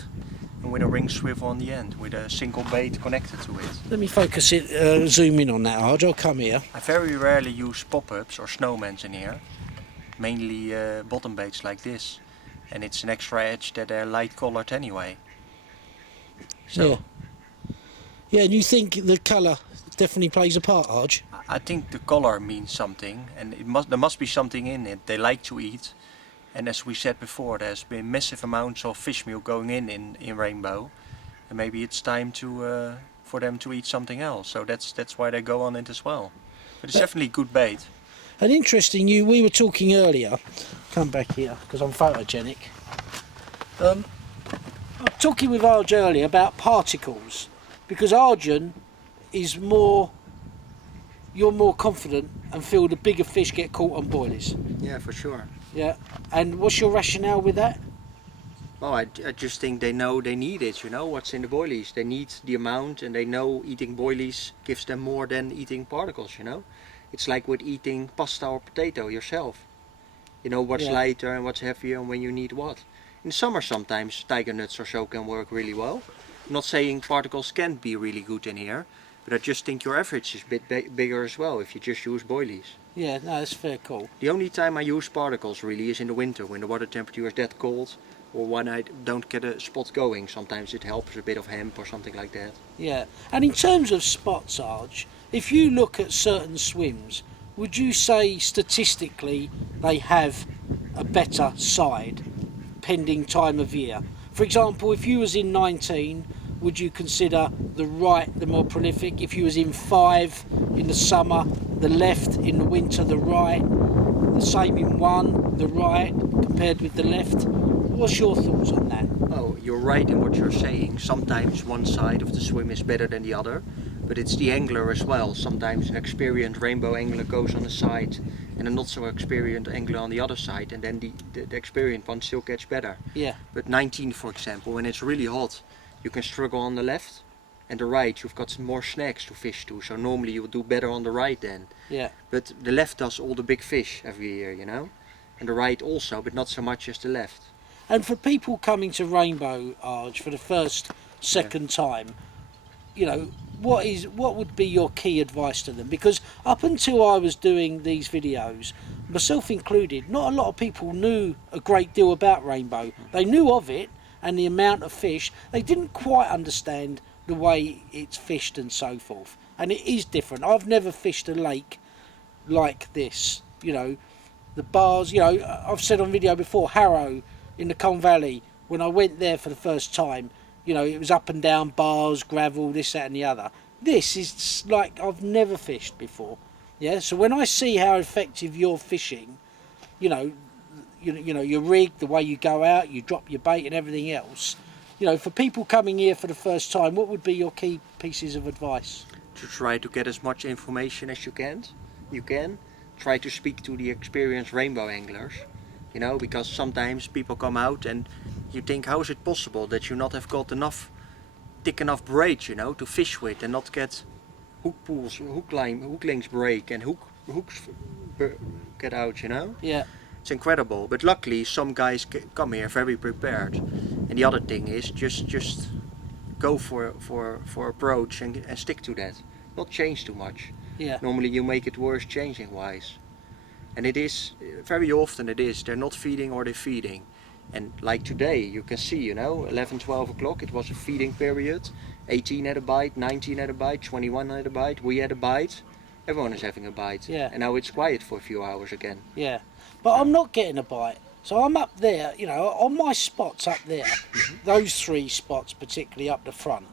and with a ring swivel on the end, with a single bait connected to it. Let me focus it, zoom in on that, Arj. I'll come here. I very rarely use pop-ups or snowmans in here, mainly bottom baits like this, and it's an extra edge that they're light colored anyway. So Yeah. Yeah, and you think the colour definitely plays a part, Arj? I think the color means something, and there must be something in it they like to eat. And as we said before, there's been massive amounts of fish meal going in Rainbow, and maybe it's time to for them to eat something else. So that's why they go on it as well. But it's definitely good bait. And interesting, we were talking earlier, come back here because I'm photogenic. I'm talking with Arj earlier about particles, because Arjun is more, you're more confident and feel the bigger fish get caught on boilies. Yeah, for sure. Yeah, and what's your rationale with that? Well, I just think they know they need it, you know, what's in the boilies. They need the amount, and they know eating boilies gives them more than eating particles, you know. It's like with eating pasta or potato yourself. You know what's lighter and what's heavier and when you need what. In summer sometimes tiger nuts or so can work really well. I'm not saying particles can't be really good in here, but I just think your average is a bit bigger as well if you just use boilies. Yeah, no, that's fair call. The only time I use particles really is in the winter, when the water temperature is that cold, or when I don't get a spot going. Sometimes it helps a bit of hemp or something like that. Yeah, and in terms of spots, Arj, if you look at certain swims, would you say statistically they have a better side pending time of year? For example, if you was in 19, would you consider the right the more prolific? If you was in 5 in the summer, the left; in the winter, the right; the same in 1, the right compared with the left. What's your thoughts on that? Oh, you're right in what you're saying. Sometimes one side of the swim is better than the other, but it's the angler as well. Sometimes an experienced rainbow angler goes on the side and a not so experienced angler on the other side, and then the experienced one still gets better. Yeah. But 19, for example, when it's really hot, you can struggle on the left, and the right you've got more snacks to fish to, so normally you would do better on the right then. Yeah. But the left does all the big fish every year, you know, and the right also, but not so much as the left. And for people coming to Rainbow, Arj, for the first, second time, you know, what would be your key advice to them? Because up until I was doing these videos, myself included, not a lot of people knew a great deal about Rainbow. They knew of it and the amount of fish. They didn't quite understand the way it's fished and so forth. And it is different. I've never fished a lake like this, you know. The bars, you know, I've said on video before, Harrow in the Colne Valley, when I went there for the first time, you know, it was up and down bars, gravel, this, that and the other. This is like I've never fished before. Yeah, so when I see how effective you're fishing, you know, your rig, the way you go out, you drop your bait and everything else, you know, for people coming here for the first time, what would be your key pieces of advice? To try to get as much information as you can. Try to speak to the experienced rainbow anglers, you know, because sometimes people come out and you think, how is it possible that you not have got enough thick enough braids, you know, to fish with, and not get hook pulls, hook links break and hooks get out, you know. Yeah. It's incredible, but luckily some guys come here very prepared. And the other thing is just go for approach and stick to that, not change too much. Yeah. Normally you make it worse changing wise, and it is very often they're not feeding or they're feeding. And like today, you can see, you know, 11, 12 o'clock, it was a feeding period. 18 had a bite, 19 had a bite, 21 had a bite, we had a bite. Everyone is having a bite. Yeah. And now it's quiet for a few hours again. Yeah. But I'm not getting a bite. So I'm up there, you know, on my spots up there, those 3 spots, particularly up the front,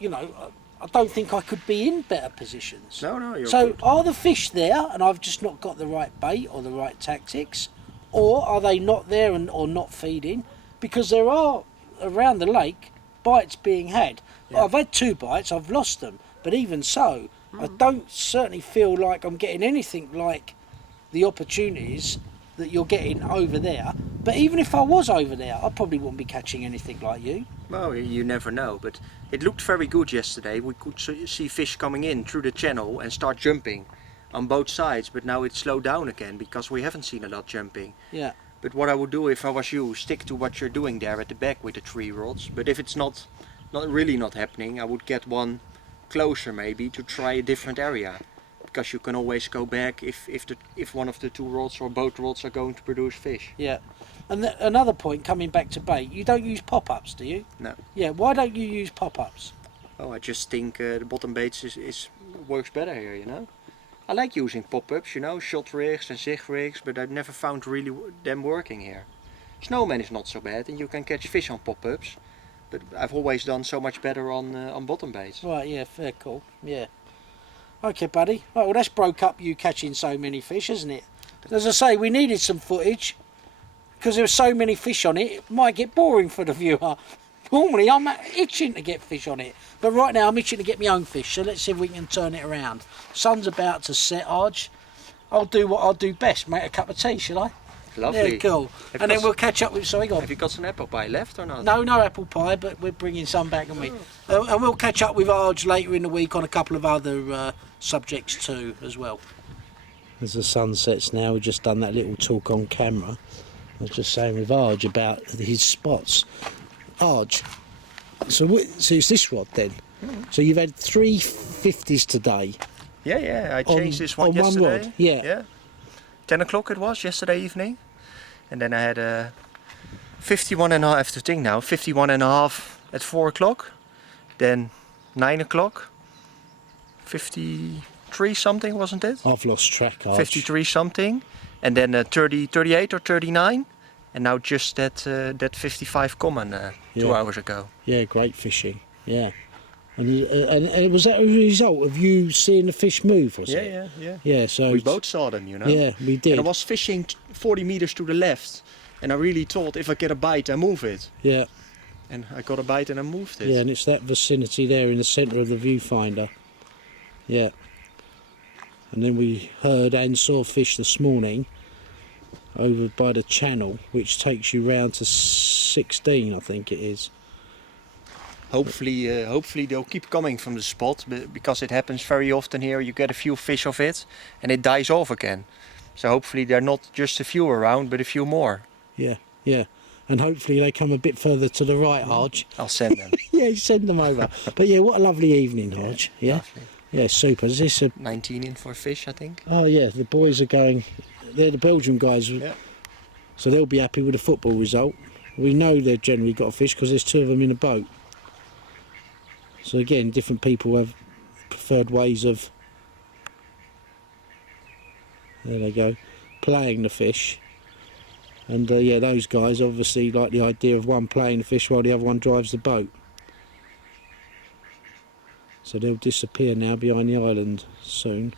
you know, I don't think I could be in better positions. No, you're So good. are the fish there and I've just not got the right bait or the right tactics? Or are they not there or not feeding? Because there are, around the lake, bites being had. Yeah. I've had 2 bites, I've lost them, but even so, I don't certainly feel like I'm getting anything like the opportunities that you're getting over there. But even if I was over there, I probably wouldn't be catching anything like you. Well, you never know, but it looked very good yesterday. We could see fish coming in through the channel and start jumping on both sides, but now it's slowed down again because we haven't seen a lot jumping. Yeah. But what I would do if I was you, stick to what you're doing there at the back with the 3 rods. But if it's not really not happening, I would get one closer maybe to try a different area. Because you can always go back if one of the 2 rods or both rods are going to produce fish. Yeah. And another point, coming back to bait, you don't use pop-ups, do you? No. Yeah, why don't you use pop-ups? Oh, I just think the bottom baits works better here, you know. I like using pop-ups, you know, shot rigs and zig rigs, but I've never found really them working here. Snowman is not so bad, and you can catch fish on pop-ups, but I've always done so much better on bottom baits. Right, yeah, fair call, yeah. Okay, buddy. Right, well, that's broke up you catching so many fish, isn't it? As I say, we needed some footage, because there were so many fish on it, it might get boring for the viewer. Normally, I'm itching to get fish on it, but right now I'm itching to get my own fish, so let's see if we can turn it around. Sun's about to set, Arj. I'll do what I'll do best, make a cup of tea, shall I? Lovely. Yeah, cool. And then we'll catch up with... Sorry, go on. Have you got some apple pie left or not? No apple pie, but we're bringing some back, and and we'll catch up with Arj later in the week on a couple of other subjects too, as well. As the sun sets now, we've just done that little talk on camera. I was just saying with Arj about his spots. Arj, so it's this rod then? So you've had 3 50s today? Yeah, I changed this one on yesterday. One rod, yeah. 10 o'clock it was yesterday evening. And then I had a 51 and a half, I have to think now, 51 and a half at 4 o'clock. Then 9 o'clock, 53 something, wasn't it? I've lost track, Arj. 53 something. And then 38 or 39. And now just that 55 common 2 hours ago. Yeah, great fishing, yeah. And was that a result of you seeing the fish move, was it? Yeah. Yeah, so... We both saw them, you know. Yeah, we did. And I was fishing 40 meters to the left. And I really thought if I get a bite, I move it. Yeah. And I got a bite and I moved it. Yeah, and it's that vicinity there in the centre of the viewfinder. Yeah. And then we heard and saw fish this morning over by the channel, which takes you round to 16, I think it is. Hopefully they'll keep coming from the spot, because it happens very often here. You get a few fish of it and it dies off again. So hopefully there are not just a few around, but a few more. Yeah. And hopefully they come a bit further to the right, Arj. I'll send them. Yeah, send them over. But yeah, what a lovely evening, Arj. Yeah? Lovely. Yeah, super. Is this a... 19 in for fish, I think. Oh yeah, the boys are going... They're the Belgian guys. Yeah. So they'll be happy with the football result. We know they've generally got a fish because there's 2 of them in a boat. So again, different people have preferred ways of... There they go. Playing the fish. And yeah, those guys obviously like the idea of one playing the fish while the other one drives the boat. So they'll disappear now behind the island soon.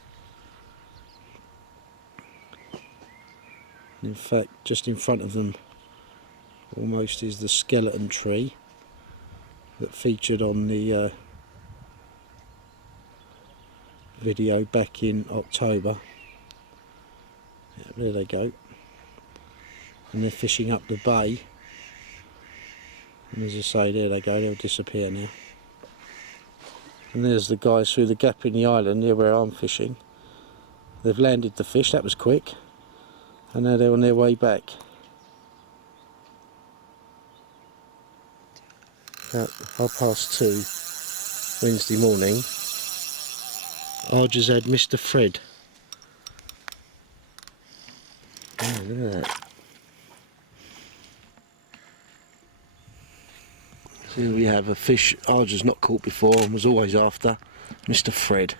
In fact, just in front of them almost is the skeleton tree that featured on the video back in October. Yeah, there they go. And they're fishing up the bay. And as I say, there they go, they'll disappear now. And there's the guys through the gap in the island near where I'm fishing. They've landed the fish, that was quick. And now they're on their way back. At 2:30 Wednesday morning, Arj has had Mr. Fred. Oh, look at that. So here we have a fish Arj has not caught before and was always after, Mr. Fred.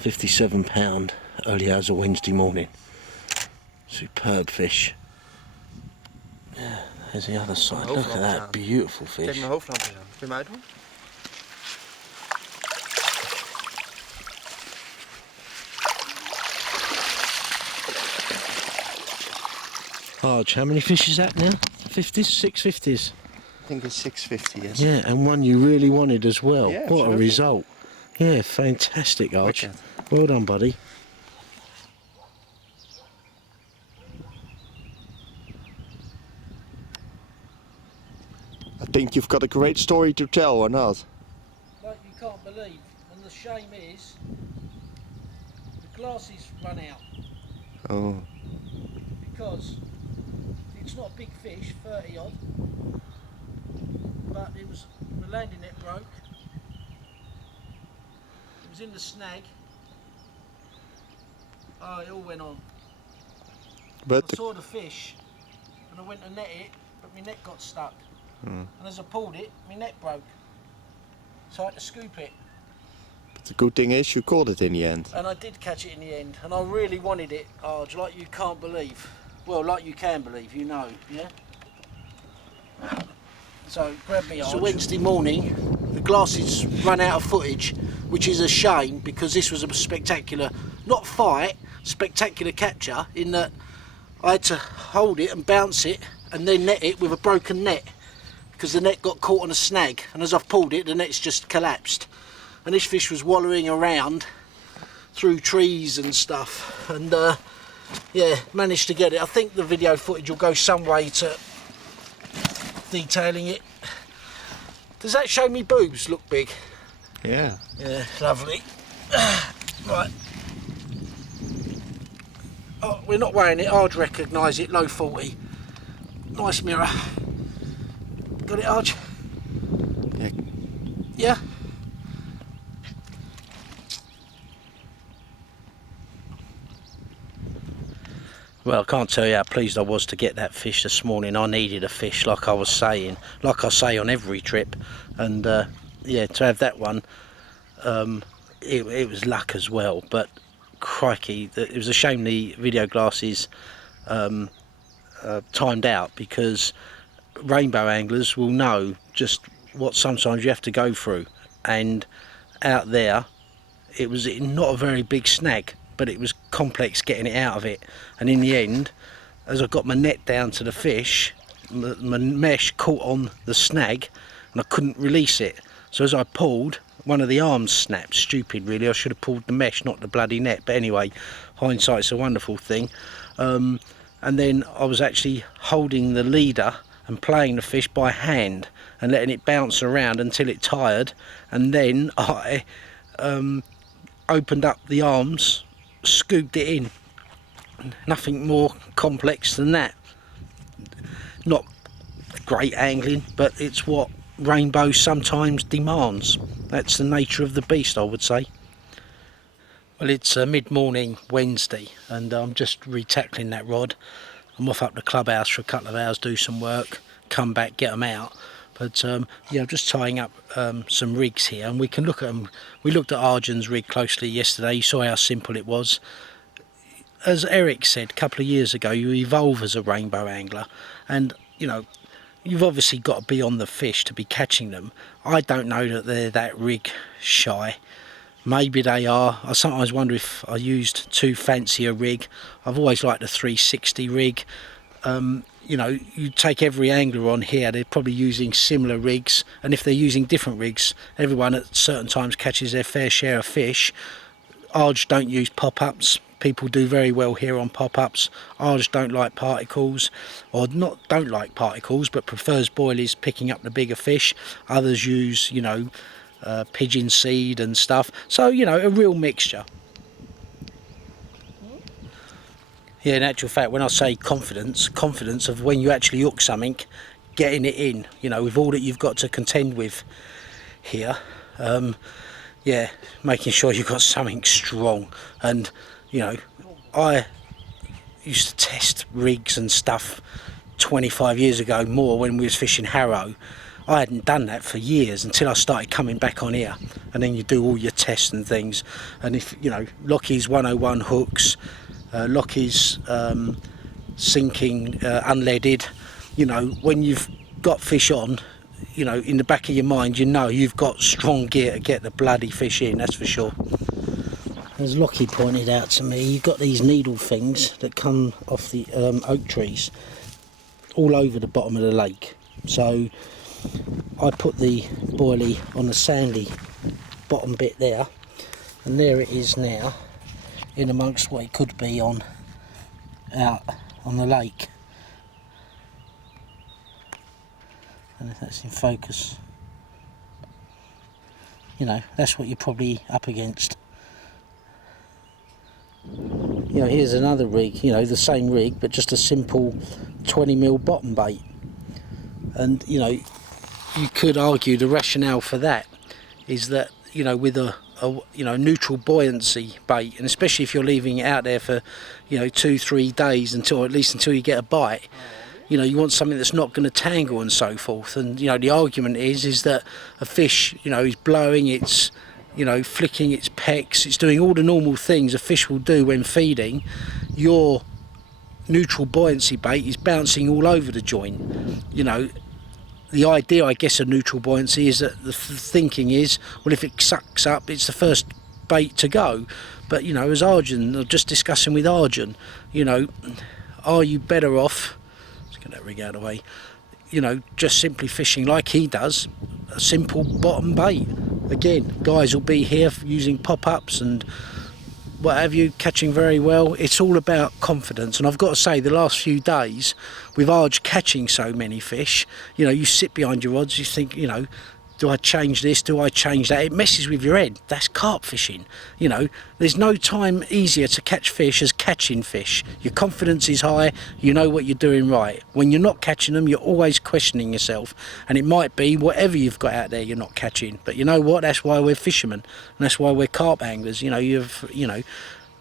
£57 early hours of Wednesday morning. Superb fish. Yeah, there's the other side. Look at that beautiful fish. Kijk mijn hoofdlampjes aan. Kun je hem uitdoen? Arj, how many fish is that now? 50s? 6 50s? I think it's 650, yes. Yeah, and one you really wanted as well. Yeah, What a absolutely. result. Yeah, fantastic, Arch. Wicked. Well done, buddy. I think you've got a great story to tell, or not? Like you can't believe. And the shame is, the glasses run out. Oh. Because it's not a big fish, 30 odd, but it was, the landing net broke. It was in the snag. Oh, it all went on. But I saw the fish and I went to net it, but my net got stuck. And as I pulled it, my net broke. So I had to scoop it. the good thing is you caught it in the end. And I did catch it in the end, and I really wanted it, Arj, like you can't believe. Well, like you can believe, you know, yeah? So, grab me, Arj. It's a Wednesday morning, the glasses run out of footage, which is a shame, because this was a spectacular, not fight, spectacular capture, in that I had to hold it and bounce it, and then net it with a broken net, because the net got caught on a snag, and as I've pulled it, the net's just collapsed. And this fish was wallowing around through trees and stuff, and yeah, managed to get it. I think the video footage will go some way to detailing it. Does that show me boobs look big? Yeah. Yeah, lovely. Right. Oh, we're not weighing it, I'd recognise it, low 40. Nice mirror. Got it, Arj? Yeah. Yeah? Well, I can't tell you how pleased I was to get that fish this morning. I needed a fish, like I was saying, like I say on every trip, and yeah, to have that one, it was luck as well. But crikey, it was a shame the video glasses timed out, because rainbow anglers will know just what sometimes you have to go through, and out there it was not a very big snag, but it was complex getting it out of it. And in the end, as I got my net down to the fish, my mesh caught on the snag and I couldn't release it. So as I pulled, one of the arms snapped. Stupid really, I should have pulled the mesh, not the bloody net. But anyway, hindsight's a wonderful thing. And then I was actually holding the leader and playing the fish by hand and letting it bounce around until it tired, and then I opened up the arms, scooped it in. Nothing more complex than that. Not great angling, but it's what rainbow sometimes demands. That's the nature of the beast, I would say. Well, it's mid-morning Wednesday, and I'm just retackling that rod. I'm off up the clubhouse for a couple of hours, do some work, come back, get them out. But yeah, I'm just tying up some rigs here, and we can look at them. We looked at Arjun's rig closely yesterday. You saw how simple it was. As Eric said a couple of years ago, you evolve as a rainbow angler, and you know, you've obviously got to be on the fish to be catching them. I don't know that they're that rig shy. Maybe they are. I sometimes wonder if I used too fancy a rig. I've always liked the 360 rig. You know, you take every angler on here, they're probably using similar rigs, and if they're using different rigs, everyone at certain times catches their fair share of fish. Arj don't use pop-ups. People do very well here on pop-ups. Arj don't like particles, or not don't like particles, but prefers boilies picking up the bigger fish. Others use, you know, pigeon seed and stuff. So, you know, a real mixture. Yeah, in actual fact, when I say confidence of when you actually hook something, getting it in, you know, with all that you've got to contend with here. Yeah, making sure you've got something strong. And, you know, I used to test rigs and stuff 25 years ago more when we was fishing Harrow. I hadn't done that for years until I started coming back on here, and then you do all your tests and things. And if, you know, Lockheed's 101 hooks, Lockheed's sinking unleaded, you know, when you've got fish on, you know, in the back of your mind, you know you've got strong gear to get the bloody fish in, that's for sure. As Lockie pointed out to me, you've got these needle things that come off the oak trees all over the bottom of the lake. So I put the boilie on the sandy bottom bit there, and there it is now, in amongst what it could be on out on the lake. And if that's in focus, you know, that's what you're probably up against. You know, here's another rig, you know, the same rig, but just a simple 20mm bottom bait. And, you know, you could argue the rationale for that is that, you know, with a you know, neutral buoyancy bait, and especially if you're leaving it out there for, you know, 2-3 days until you get a bite, you know, you want something that's not going to tangle and so forth. And, you know, the argument is that a fish, you know, is blowing, it's, you know, flicking its pecks, it's doing all the normal things a fish will do when feeding. Your neutral buoyancy bait is bouncing all over the joint. You know, the idea, I guess, of neutral buoyancy is that the thinking is, well, if it sucks up, it's the first bait to go. But, you know, as Arjun, just discussing with Arjun, you know, are you better off, let's get that rig out of the way, you know, just simply fishing like he does, a simple bottom bait? Again, guys will be here using pop-ups and what have you, catching very well. It's all about confidence, and I've got to say, the last few days with Arj catching so many fish, you know, you sit behind your rods, you think, you know, do I change this, do I change that? It messes with your head. That's carp fishing. You know, there's no time easier to catch fish as catching fish. Your confidence is high, you know what you're doing right. When you're not catching them, you're always questioning yourself, and it might be whatever you've got out there you're not catching. But you know what, that's why we're fishermen, and that's why we're carp anglers. You know, you know,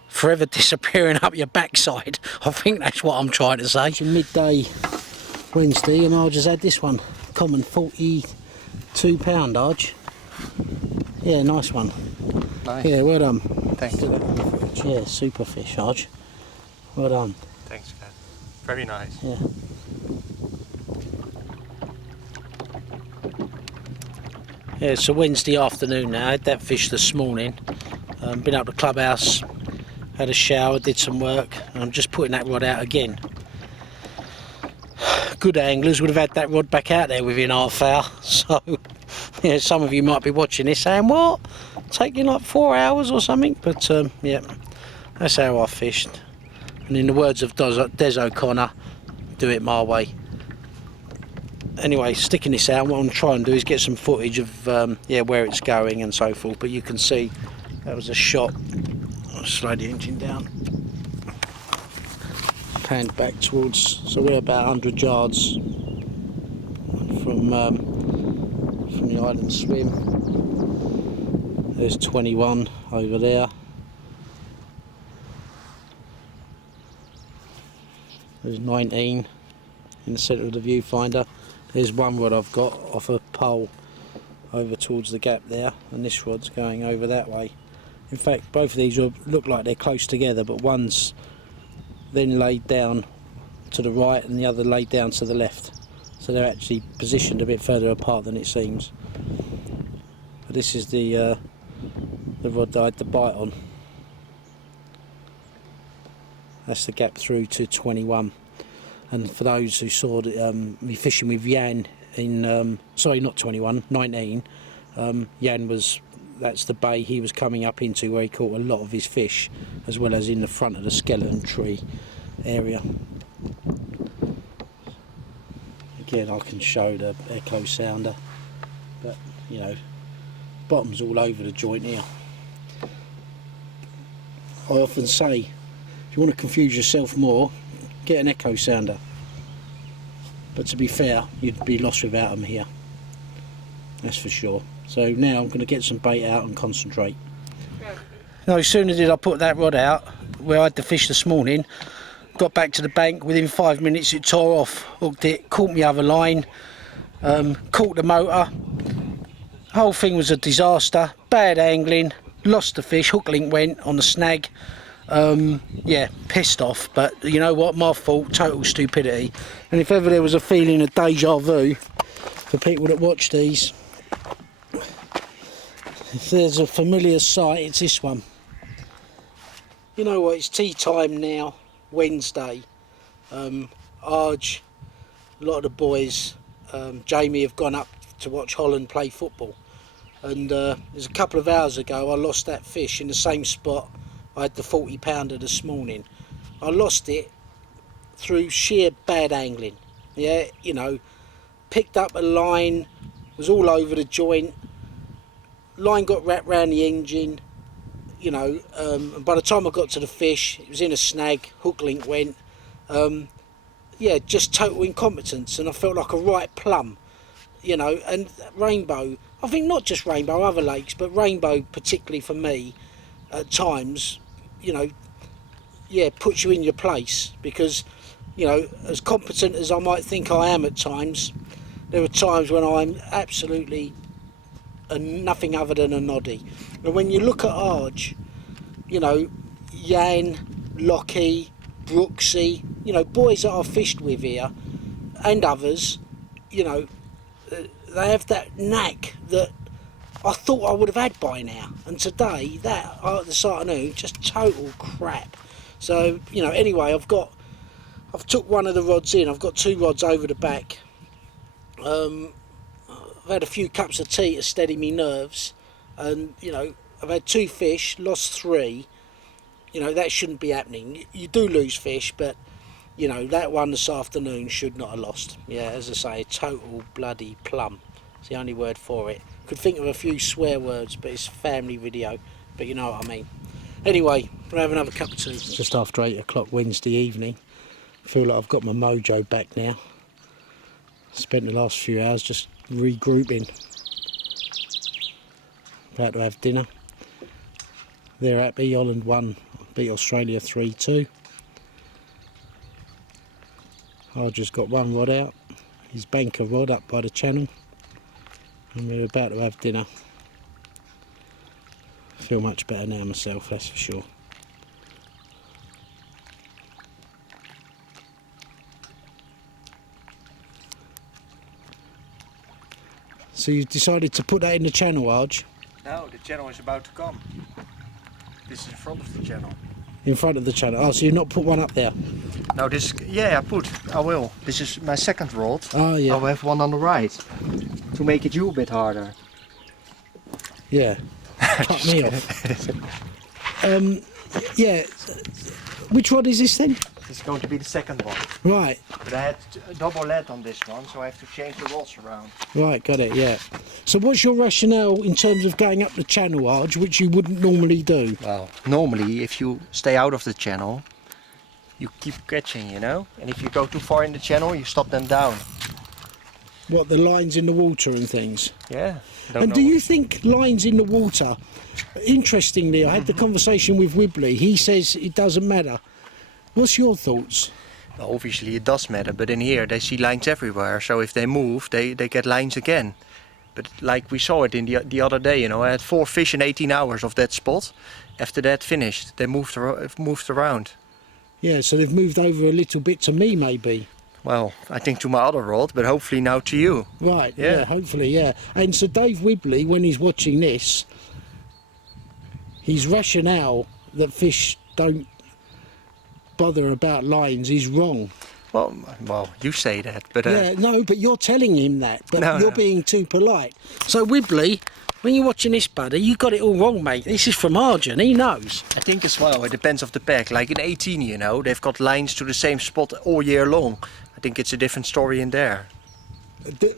forever disappearing up your backside. I think that's what I'm trying to say. It's midday Wednesday, and I just had this one, common 42 pound, Arj. Yeah, nice one. Nice. Yeah, well done. Thanks. Yeah, super fish, Arj. Well done. Thanks, Kat. Very nice. Yeah. Yeah, it's a Wednesday afternoon now. I had that fish this morning. Been up to the clubhouse, had a shower, did some work, and I'm just putting that rod out again. Good anglers would have had that rod back out there within half hour. So, yeah, some of you might be watching this saying, what? Taking like 4 hours or something? But, yeah, that's how I fished. And in the words of Des O'Connor, do it my way. Anyway, sticking this out, what I'm trying to do is get some footage of yeah, where it's going and so forth. But you can see that was a shot. I'll slow the engine down. Panned back towards, so we're about 100 yards from the island swim. There's 21 over there. There's 19 in the centre of the viewfinder. There's one rod I've got off a pole over towards the gap there, and this rod's going over that way. In fact, both of these look like they're close together, but one's then laid down to the right and the other laid down to the left. So they're actually positioned a bit further apart than it seems. But this is the rod that I had the bite on. That's the gap through to 21. And for those who saw me fishing with Jan in, sorry, not 21, 19, Jan was, that's the bay he was coming up into where he caught a lot of his fish, as well as in the front of the skeleton tree area. Again, I can show the echo sounder, but you know, bottom's all over the joint here. I often say, if you want to confuse yourself more, get an echo sounder. But to be fair, you'd be lost without them here. That's for sure. So now I'm going to get some bait out and concentrate. No sooner did I put that rod out, where I had the fish this morning, got back to the bank, within 5 minutes it tore off, hooked it, caught my other line, caught the motor. The whole thing was a disaster, bad angling, lost the fish, hook link went on the snag. Yeah, pissed off, but you know what, my fault, total stupidity. And if ever there was a feeling of deja vu for people that watch these, if there's a familiar sight, it's this one. You know what, it's tea time now, Wednesday. Arj, a lot of the boys Jamie have gone up to watch Holland play football. And it was a couple of hours ago I lost that fish in the same spot I had the 40 pounder this morning. I lost it through sheer bad angling. Yeah, you know, picked up a line, was all over the joint, line got wrapped round the engine, you know, and by the time I got to the fish, it was in a snag, hook link went, yeah, just total incompetence, and I felt like a right plum, you know. And Rainbow, I think not just Rainbow, other lakes, but Rainbow particularly for me, at times, you know, yeah, puts you in your place, because, you know, as competent as I might think I am at times, there are times when I'm absolutely nothing other than a noddy. And when you look at Arge, you know, Yan, Lockie, Brooksy, you know, boys that I've fished with here, and others, you know, they have that knack that I thought I would have had by now. And today, that this afternoon, just total crap. So, you know, anyway, I've took one of the rods in. I've got 2 rods over the back. I've had a few cups of tea to steady me nerves, and, you know, I've had 2 fish, lost 3. You know, that shouldn't be happening. You do lose fish, but, you know, that one this afternoon should not have lost. Yeah, as I say, total bloody plum. It's the only word for it. Could think of a few swear words, but it's a family video, but you know what I mean. Anyway, we'll have another cup of tea. It's just after 8 o'clock Wednesday evening. I feel like I've got my mojo back now. Spent the last few hours just regrouping. About to have dinner. They're happy. Holland won, beat Australia 3-2. I just got 1 rod out. His banker rod up by the channel. And we're about to have dinner. I feel much better now myself, that's for sure. So you've decided to put that in the channel, Arj? No, the channel is about to come. This is in front of the channel. In front of the channel. Oh, so you've not put one up there? No, this, yeah, I will. This is my second rod. Oh, yeah. I'll have one on the right to make it you a bit harder. Yeah. Cut me off. Yeah. Which rod is this then? This is going to be the second one. Right. But I had a double lead on this one, so I have to change the rods around. Right, got it, yeah. So what's your rationale in terms of going up the channel, Arj, which you wouldn't normally do? Well, normally if you stay out of the channel, you keep catching, you know? And if you go too far in the channel, you stop them down. What, the lines in the water and things? Yeah. And do you think lines in the water, interestingly, I had the conversation with Wibley, he says it doesn't matter. What's your thoughts? Obviously it does matter, but in here they see lines everywhere, so if they move, they get lines again. But like we saw it in the other day, you know, I had 4 fish in 18 hours of that spot. After that finished, they moved around. Yeah, so they've moved over a little bit to me, maybe. Well, I think to my other rod, but hopefully now to you. Right, yeah, hopefully, yeah. And so Dave Wibley, when he's watching this, his rationale that fish don't bother about lines is wrong. Well, you say that, but... yeah, no, but you're telling him that, but No, you're no. being too polite. So Wibley, when you're watching this, buddy, you got it all wrong, mate. This is from Arjun, he knows. I think as well, it depends of the pack. Like in 18, you know, they've got lines to the same spot all year long. I think it's a different story in there.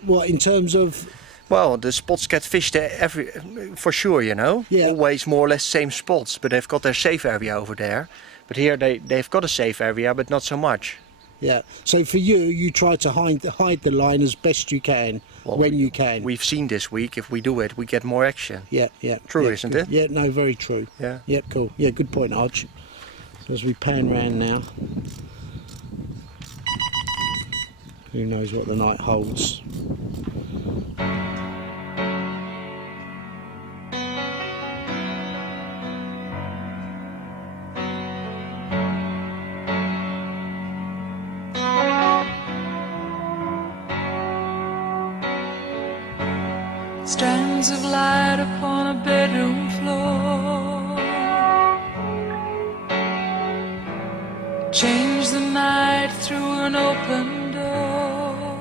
What, in terms of... Well, the spots get fished there for sure, you know. Yeah. Always more or less same spots, but they've got their safe area over there. But here they've got a safe area, but not so much. Yeah, so for you, you try to hide the line as best you can, when you can. We've seen this week, if we do it, we get more action. Yeah, yeah. True, yeah, isn't good. it? Yeah, no, very true. Yeah. Yeah, cool. Yeah, good point, Arj. So as we pan round now, who knows what the night holds. Strands of light upon a bedroom floor change the night through an open door.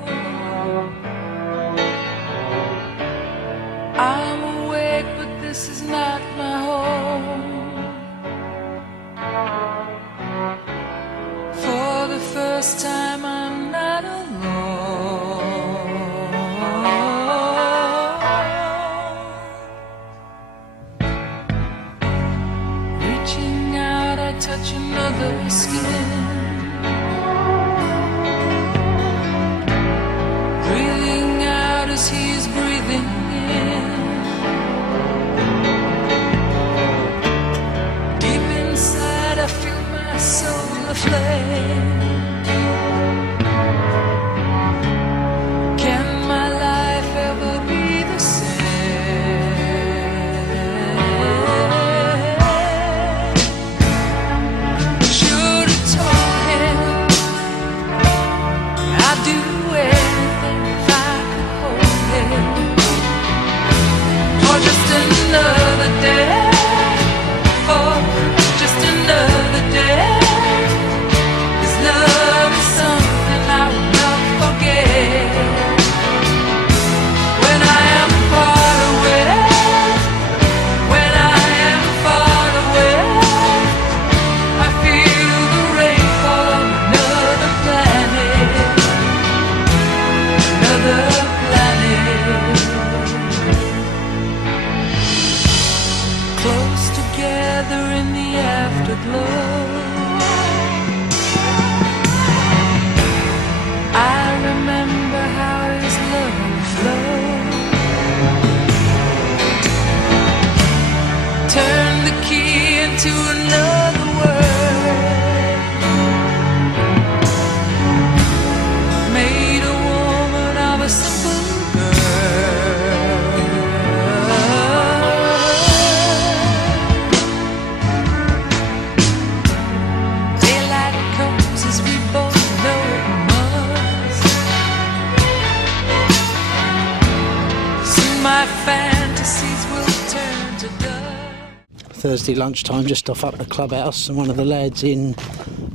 Thursday lunchtime, just off up the clubhouse, and one of the lads in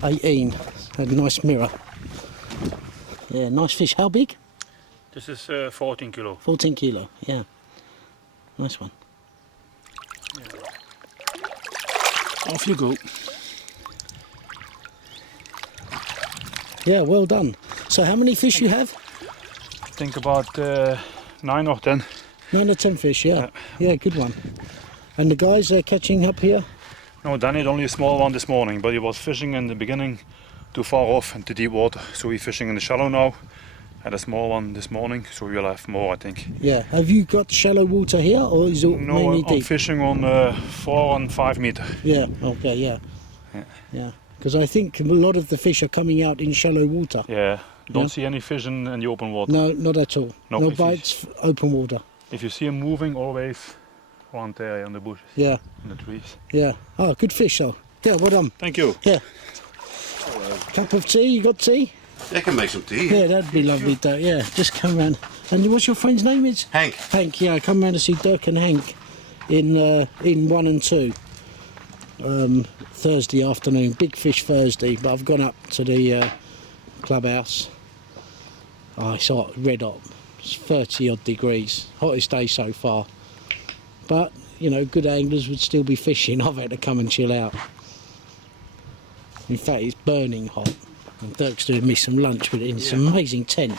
18 had a nice mirror. Yeah, nice fish. How big? This is 14 kilo. 14 kilo, yeah. Nice one. Off you go. Yeah, well done. So how many fish you have? Think about 9 or 10. 9 or 10 fish, yeah. Yeah, good one. And the guys are catching up here? No, Danny had only a small one this morning, but he was fishing in the beginning too far off into deep water. So we're fishing in the shallow now. Had a small one this morning, so we will have more, I think. Yeah. Have you got shallow water here, or is it No, mainly I'm deep? fishing on 4 and 5 meter. Yeah, okay, yeah. Yeah. Because I think a lot of the fish are coming out in shallow water. Yeah, don't Yeah. see any fish in the open water. No, not at all. No, No if you- bites, open water. If you see them moving, always around there in the bushes, Yeah, in the trees. yeah. Oh, good fish though. Yeah, well done. Thank you. Yeah. Cup of tea, you got tea? I can make some tea. Yeah, that'd be lovely, Dirk. Yeah, just come round. And what's your friend's name? Is Hank. Hank. Yeah, come round to see Dirk and Hank in 1 and 2 Thursday afternoon. Big Fish Thursday. But I've gone up to the clubhouse. Oh, it's hot, red hot. It's 30 odd degrees. Hottest day so far. But you know, good anglers would still be fishing. I've had to come and chill out. In fact, it's burning hot. And Dirk's doing me some lunch, but it's an amazing tent.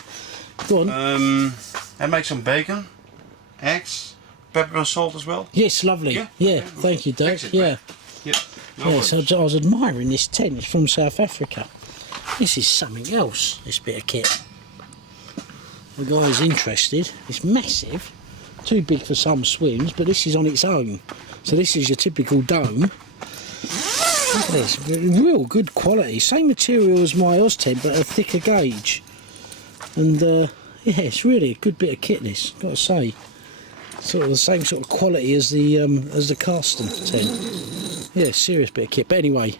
Go on. I make some bacon, eggs, pepper and salt as well. Yes, lovely. Yeah? Yeah, thank you, Dirk. Fix it, Yeah. Yep. No Yes, I was admiring this tent. It's from South Africa. This is something else, this bit of kit. The guy's interested. It's massive. Too big for some swims, but this is on its own. So this is your typical dome. Look at this, real good quality. Same material as my Oz tent, but a thicker gauge. And yeah, it's really a good bit of kit. This, got to say, sort of the same sort of quality as the Carsten tent. Yeah, serious bit of kit. But anyway,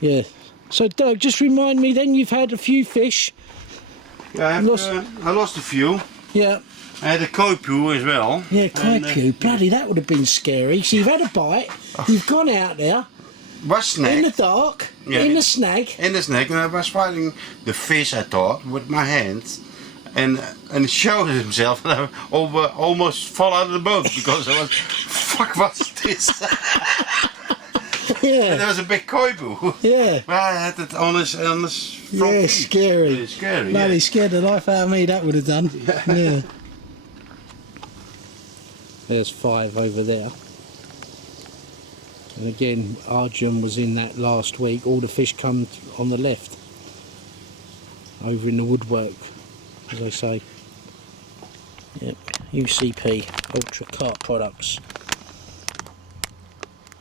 yeah. So Doug, just remind me. Then you've had a few fish. Yeah, I lost a few. Yeah. I had a koipu as well. Yeah, koipu. Bloody, that would have been scary. So you've had a bite. You've gone out there. Was snag. In the dark, Yeah. in the snag. In the snag, and I was fighting the fish, I thought, with my hands. And it showed himself, and I almost fall out of the boat because I was, fuck, what's this? Yeah. And there was a big koipu. Yeah. Well, I had it on his front Yeah, feet. scary. It's scary, Bloody yeah. scared the life out of me, that would have done. Yeah. There's 5 over there. And again, Arjun was in that last week. All the fish come on the left. Over in the woodwork, as I say. Yep, UCP, Ultra Carp Products.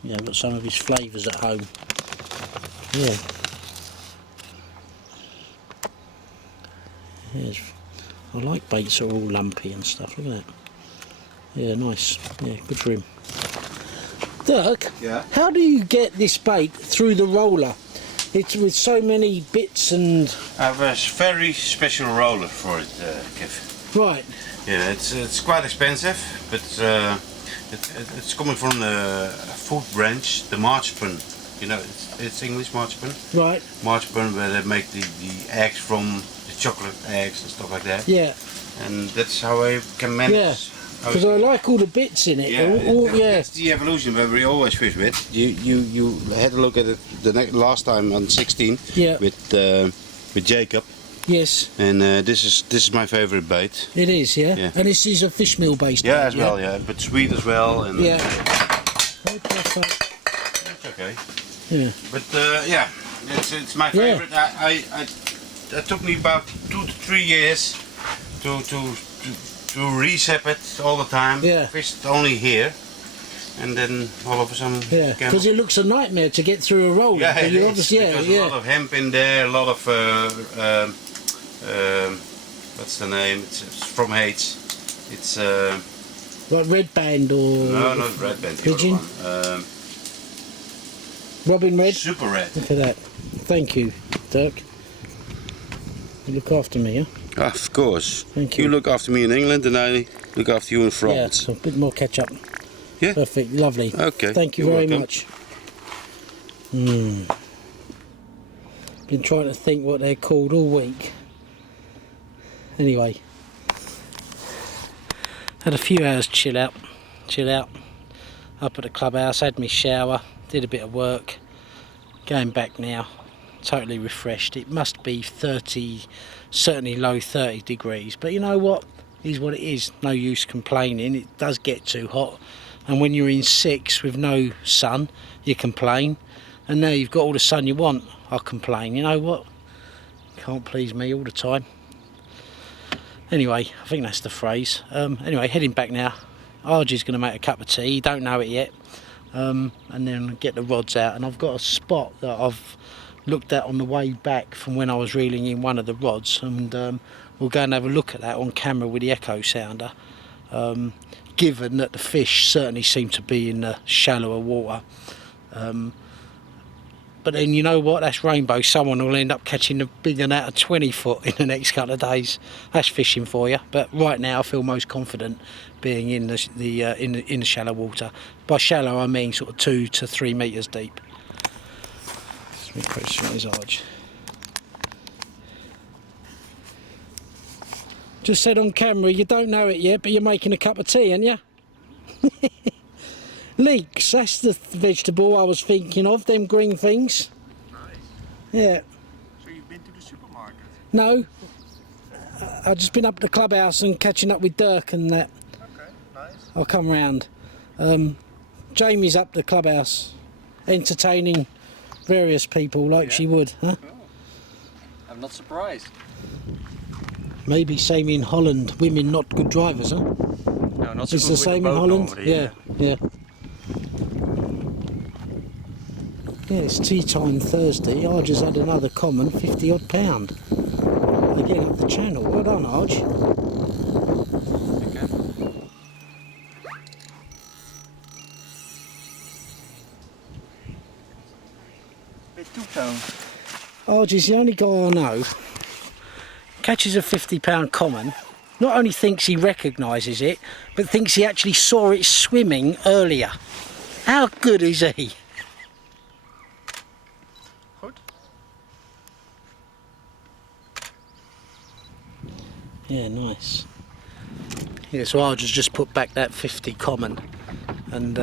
Yeah, I've got some of his flavours at home. Yeah. Yes. I like baits that are all lumpy and stuff, look at that. Yeah, nice. Yeah, good for him. Dirk, Yeah? how do you get this bait through the roller? It's with so many bits and... I have a very special roller for it, Kev. Right. Yeah, it's quite expensive, but it's coming from the food branch, the marchpan. You know, it's English marchpan. Right. Marchpan, where they make the eggs from the chocolate eggs and stuff like that. Yeah. And that's how I can manage. Yeah. Because I like all the bits in it. Yeah, All, yeah. that's the evolution where we always fish with. You had a look at it last time on 16 Yeah. with Jacob. Yes. And this is my favorite bait. It is, yeah? Yeah. And this is a fish meal based Yeah, bait, as well, yeah, but sweet as well. And Yeah. That's okay. Yeah. But yeah, it's my Yeah. favorite. It took me about 2 to 3 years to reset it all the time. Yeah. Fished only here, and then all of a sudden. Yeah, because it looks a nightmare to get through a roller. Yeah, but it you is, obviously, because a lot of hemp in there, a lot of what's the name? It's from Hates. It's Like red band or no, not red band. The pigeon, other one. robin red. Super red. Look at that. Thank you, Dirk. You look after me, yeah? Of course. Thank you. You look after me in England, and I look after you in Yeah, France. so a bit more ketchup. Yeah. Perfect, lovely. Okay, Thank you you're very welcome. much. Been trying to think what they're called all week. Anyway, had a few hours chill out up at the clubhouse, had my shower, did a bit of work, going back now, totally refreshed. It must be 30, certainly low 30 degrees, but you know what, it is what it is, no use complaining. It does get too hot, and when you're in 6 with no sun you complain, and now you've got all the sun you want, I complain. You know what, can't please me all the time. Anyway, I think that's the phrase. Anyway, heading back now. Argie's going to make a cup of tea, don't know it yet, and then get the rods out. And I've got a spot that I've looked at on the way back from when I was reeling in one of the rods, and we'll go and have a look at that on camera with the echo sounder, given that the fish certainly seem to be in the shallower water. But then you know what, that's rainbow. Someone will end up catching a big one out of 20 foot in the next couple of days. That's fishing for you. But right now I feel most confident being in the shallow water. By shallow I mean sort of 2 to 3 metres deep. Let me put it on his arch. Just said on camera, you don't know it yet, but you're making a cup of tea, aren't you? Leeks, that's the vegetable I was thinking of, them green things. Nice. Yeah. So you've been to the supermarket? No. I've just been up at the clubhouse and catching up with Dirk and that. Okay, nice. I'll come round. Jamie's up the clubhouse, entertaining various people like she would, huh? Oh. I'm not surprised. Maybe same in Holland, women not good drivers, huh? No, not so It's good the with same the in boat Holland? normally, Yeah. Yeah, it's tea time Thursday. Arj has had another common, 50 odd pound. Again up the channel. Well done, Arj. Okay. Bit two-tone. Arj is the only guy I know catches a 50 pound common, not only thinks he recognises it, but thinks he actually saw it swimming earlier. How good is he? Good. Yeah, nice. Yeah, so Arj has just put back that 50 common, and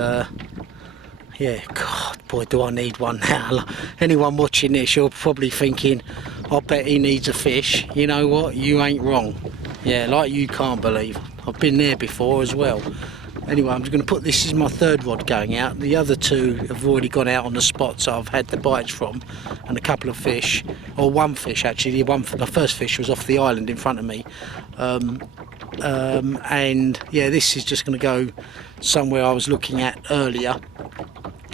yeah, God, boy, do I need one now. Anyone watching this, you're probably thinking, I bet he needs a fish. You know what? You ain't wrong. Yeah, like you can't believe. I've been there before as well. Anyway, I'm just going to put, this is my third rod going out. The other two have already gone out on the spots I've had the bites from, and a couple of fish, or one fish actually. The first fish was off the island in front of me. And yeah, this is just going to go somewhere I was looking at earlier.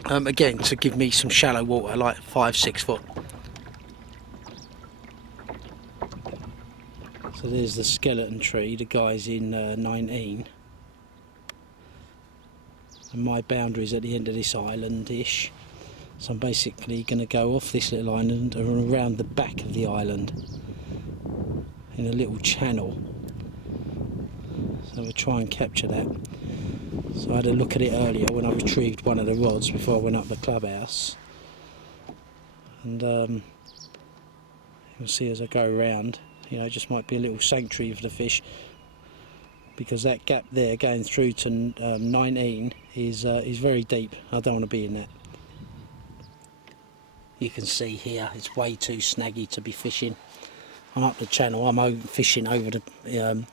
Again, to give me some shallow water, like 5-6 foot. So there's the skeleton tree, the guy's in 19. And my boundary is at the end of this island-ish. So I'm basically going to go off this little island and around the back of the island in a little channel. So we'll try and capture that. So I had a look at it earlier when I retrieved one of the rods before I went up the clubhouse. And you'll see as I go around, you know, it just might be a little sanctuary for the fish, because that gap there going through to 19 is very deep. I don't want to be in that. You can see here it's way too snaggy to be fishing. I'm up the channel, I'm fishing over the,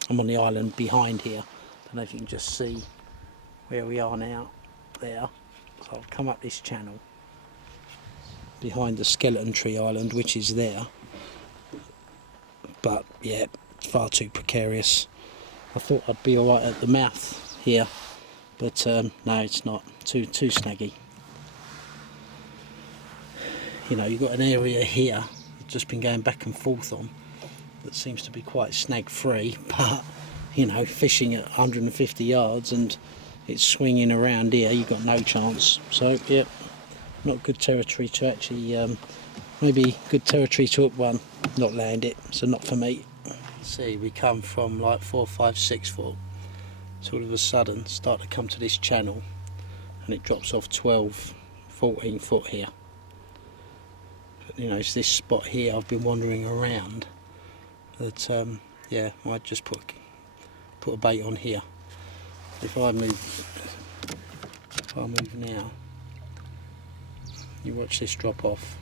I'm on the island behind here. I don't know if you can just see where we are now, there. So I've come up this channel behind the skeleton tree island, which is there. But yeah, it's far too precarious. I thought I'd be alright at the mouth here, but no, it's not. Too snaggy. You know, you've got an area here I've just been going back and forth on that seems to be quite snag free, but you know, fishing at 150 yards and it's swinging around here, you've got no chance. So yeah, not good territory to actually, maybe good territory to hook one, not land it, so not for me. See, we come from like 4, 5, 6 foot, so all of a sudden start to come to this channel, and it drops off 12, 14 foot here. But, you know, it's this spot here I've been wandering around that yeah, I'd just put a bait on here. If I move now, you watch this drop off.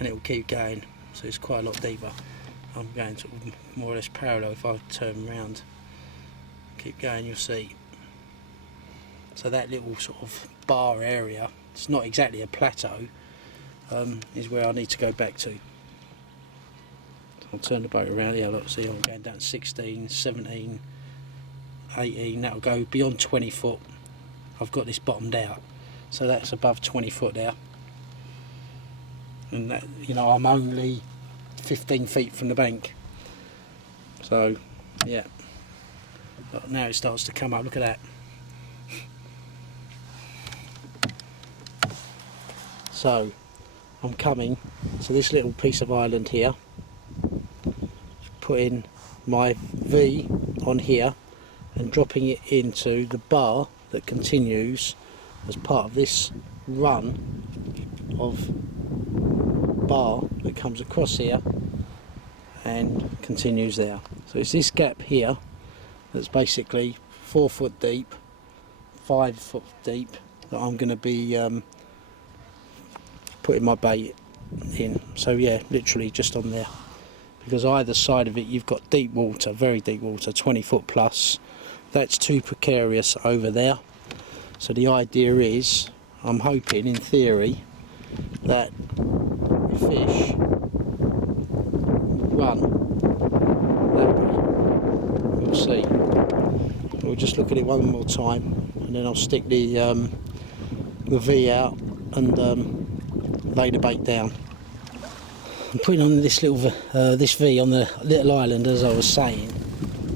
And it will keep going, so it's quite a lot deeper. I'm going sort of more or less parallel. If I turn around, keep going, you'll see. So that little sort of bar area, it's not exactly a plateau, is where I need to go back to. I'll turn the boat around here, look, see I'm going down 16, 17, 18, that'll go beyond 20 foot. I've got this bottomed out, so that's above 20 foot there. And that, you know, I'm only 15 feet from the bank, so yeah. But now it starts to come up, look at that. So I'm coming to this little piece of island here, putting my V on here and dropping it into the bar that continues as part of this run of bar that comes across here and continues there. So it's this gap here that's basically 4 foot deep, 5 foot deep, that I'm going to be putting my bait in. So yeah, literally just on there, because either side of it you've got deep water, very deep water, 20 foot plus. That's too precarious over there. So the idea is, I'm hoping in theory that fish run that way. We'll see. We'll just look at it one more time, and then I'll stick the V out and lay the bait down. I'm putting on this little this V on the little island, as I was saying.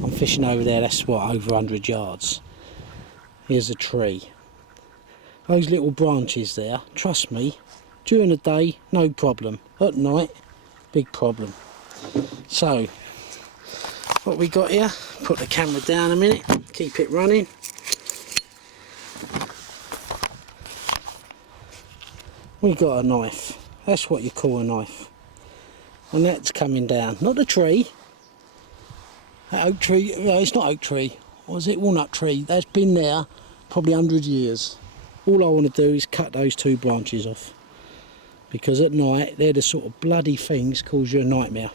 I'm fishing over there. That's what, over 100 yards. Here's a tree. Those little branches there, trust me, during the day, no problem. At night, big problem. So, what we got here, put the camera down a minute, keep it running. We got a knife. That's what you call a knife. And that's coming down. Not the tree. That oak tree, no, it's not oak tree. What was it? Walnut tree. That's been there probably 100 years. All I want to do is cut those 2 branches off, because at night they're the sort of bloody things cause you a nightmare.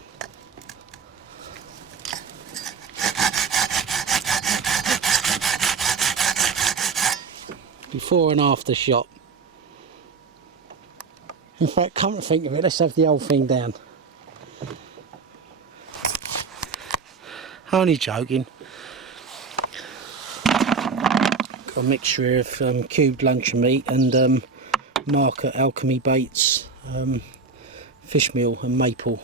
Before and after shot. In fact, come to think of it, let's have the whole thing down. Only joking. Got a mixture of cubed luncheon meat and Market Alchemy Baits fish meal and maple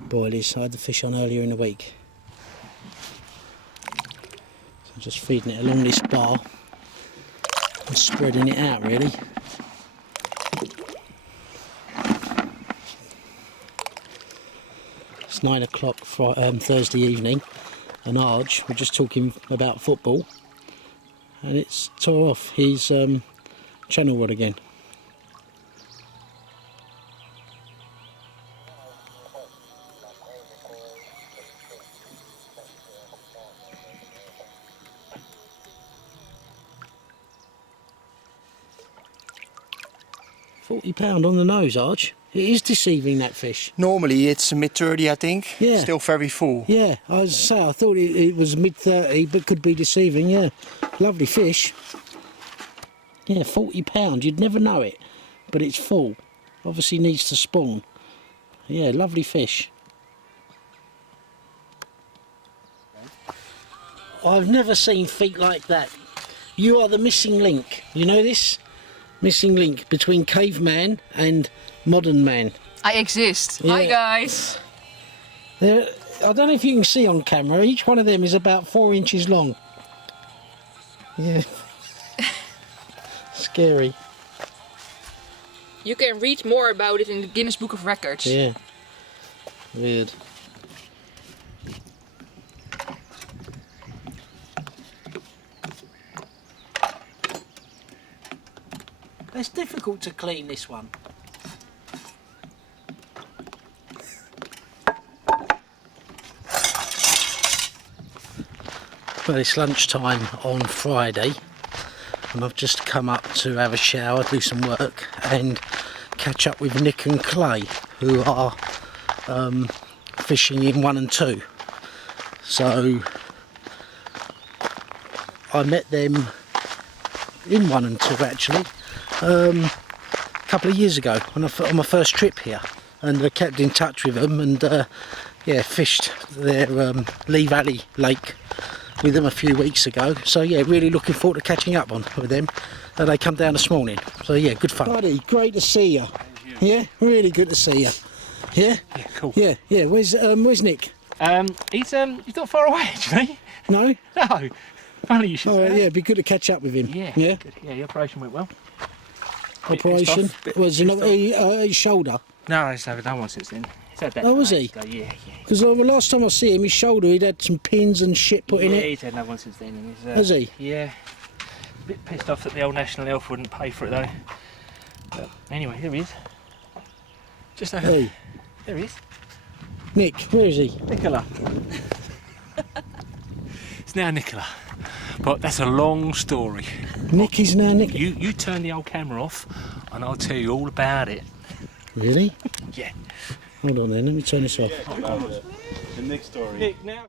boilies. I had the fish on earlier in the week. So I'm just feeding it along this bar and spreading it out really. It's 9 o'clock Thursday evening, and Arj, we're just talking about football, and it's tore off his channel rod again. £40 on the nose, Arj. It is deceiving, that fish. Normally it's mid-30, I think. Yeah. Still very full. Yeah, I thought it was mid-30, but could be deceiving, yeah. Lovely fish. Yeah, £40, you'd never know it, but it's full. Obviously needs to spawn. Yeah, lovely fish. I've never seen feet like that. You are the missing link. You know this? Missing link between caveman and modern man. I exist. Yeah. Hi guys. I don't know if you can see on camera, each one of them is about 4 inches long. Yeah. Scary. You can read more about it in the Guinness Book of Records. Yeah. Weird. It's difficult to clean this one. Well, it's lunchtime on Friday and I've just come up to have a shower, do some work and catch up with Nick and Clay, who are fishing in 1 and 2. So I met them in 1 and 2 actually a couple of years ago on my first trip here, and I kept in touch with them and yeah, fished their Lee Valley Lake with them a few weeks ago. So yeah, really looking forward to catching up with them. They come down this morning, so yeah, good fun. Buddy, great to see you. Yeah, really good to see you. Yeah? Yeah, cool. Yeah. Where's Nick? He's not far away actually. No? No. Funny you should say that. Yeah, it'd be good to catch up with him. Yeah. Yeah. Good. Yeah, the operation went well. Operation was his shoulder. No, he's never done one since then. He's had that. Oh, was he? So, yeah. Because the last time I see him, his shoulder, he'd had some pins and shit put in Yeah, it. he's had another one since then. And he's, Has he? Yeah. A bit pissed off that the old National Health wouldn't pay for it though. But anyway, here he is. Just over. Hey. There he is. Nick, where is he? Nicola. It's now Nicola. But that's a long story. Nick is now Nick. You turn the old camera off and I'll tell you all about it. Really? Yeah. Hold on then, let me turn this off. The next story. Nick, now.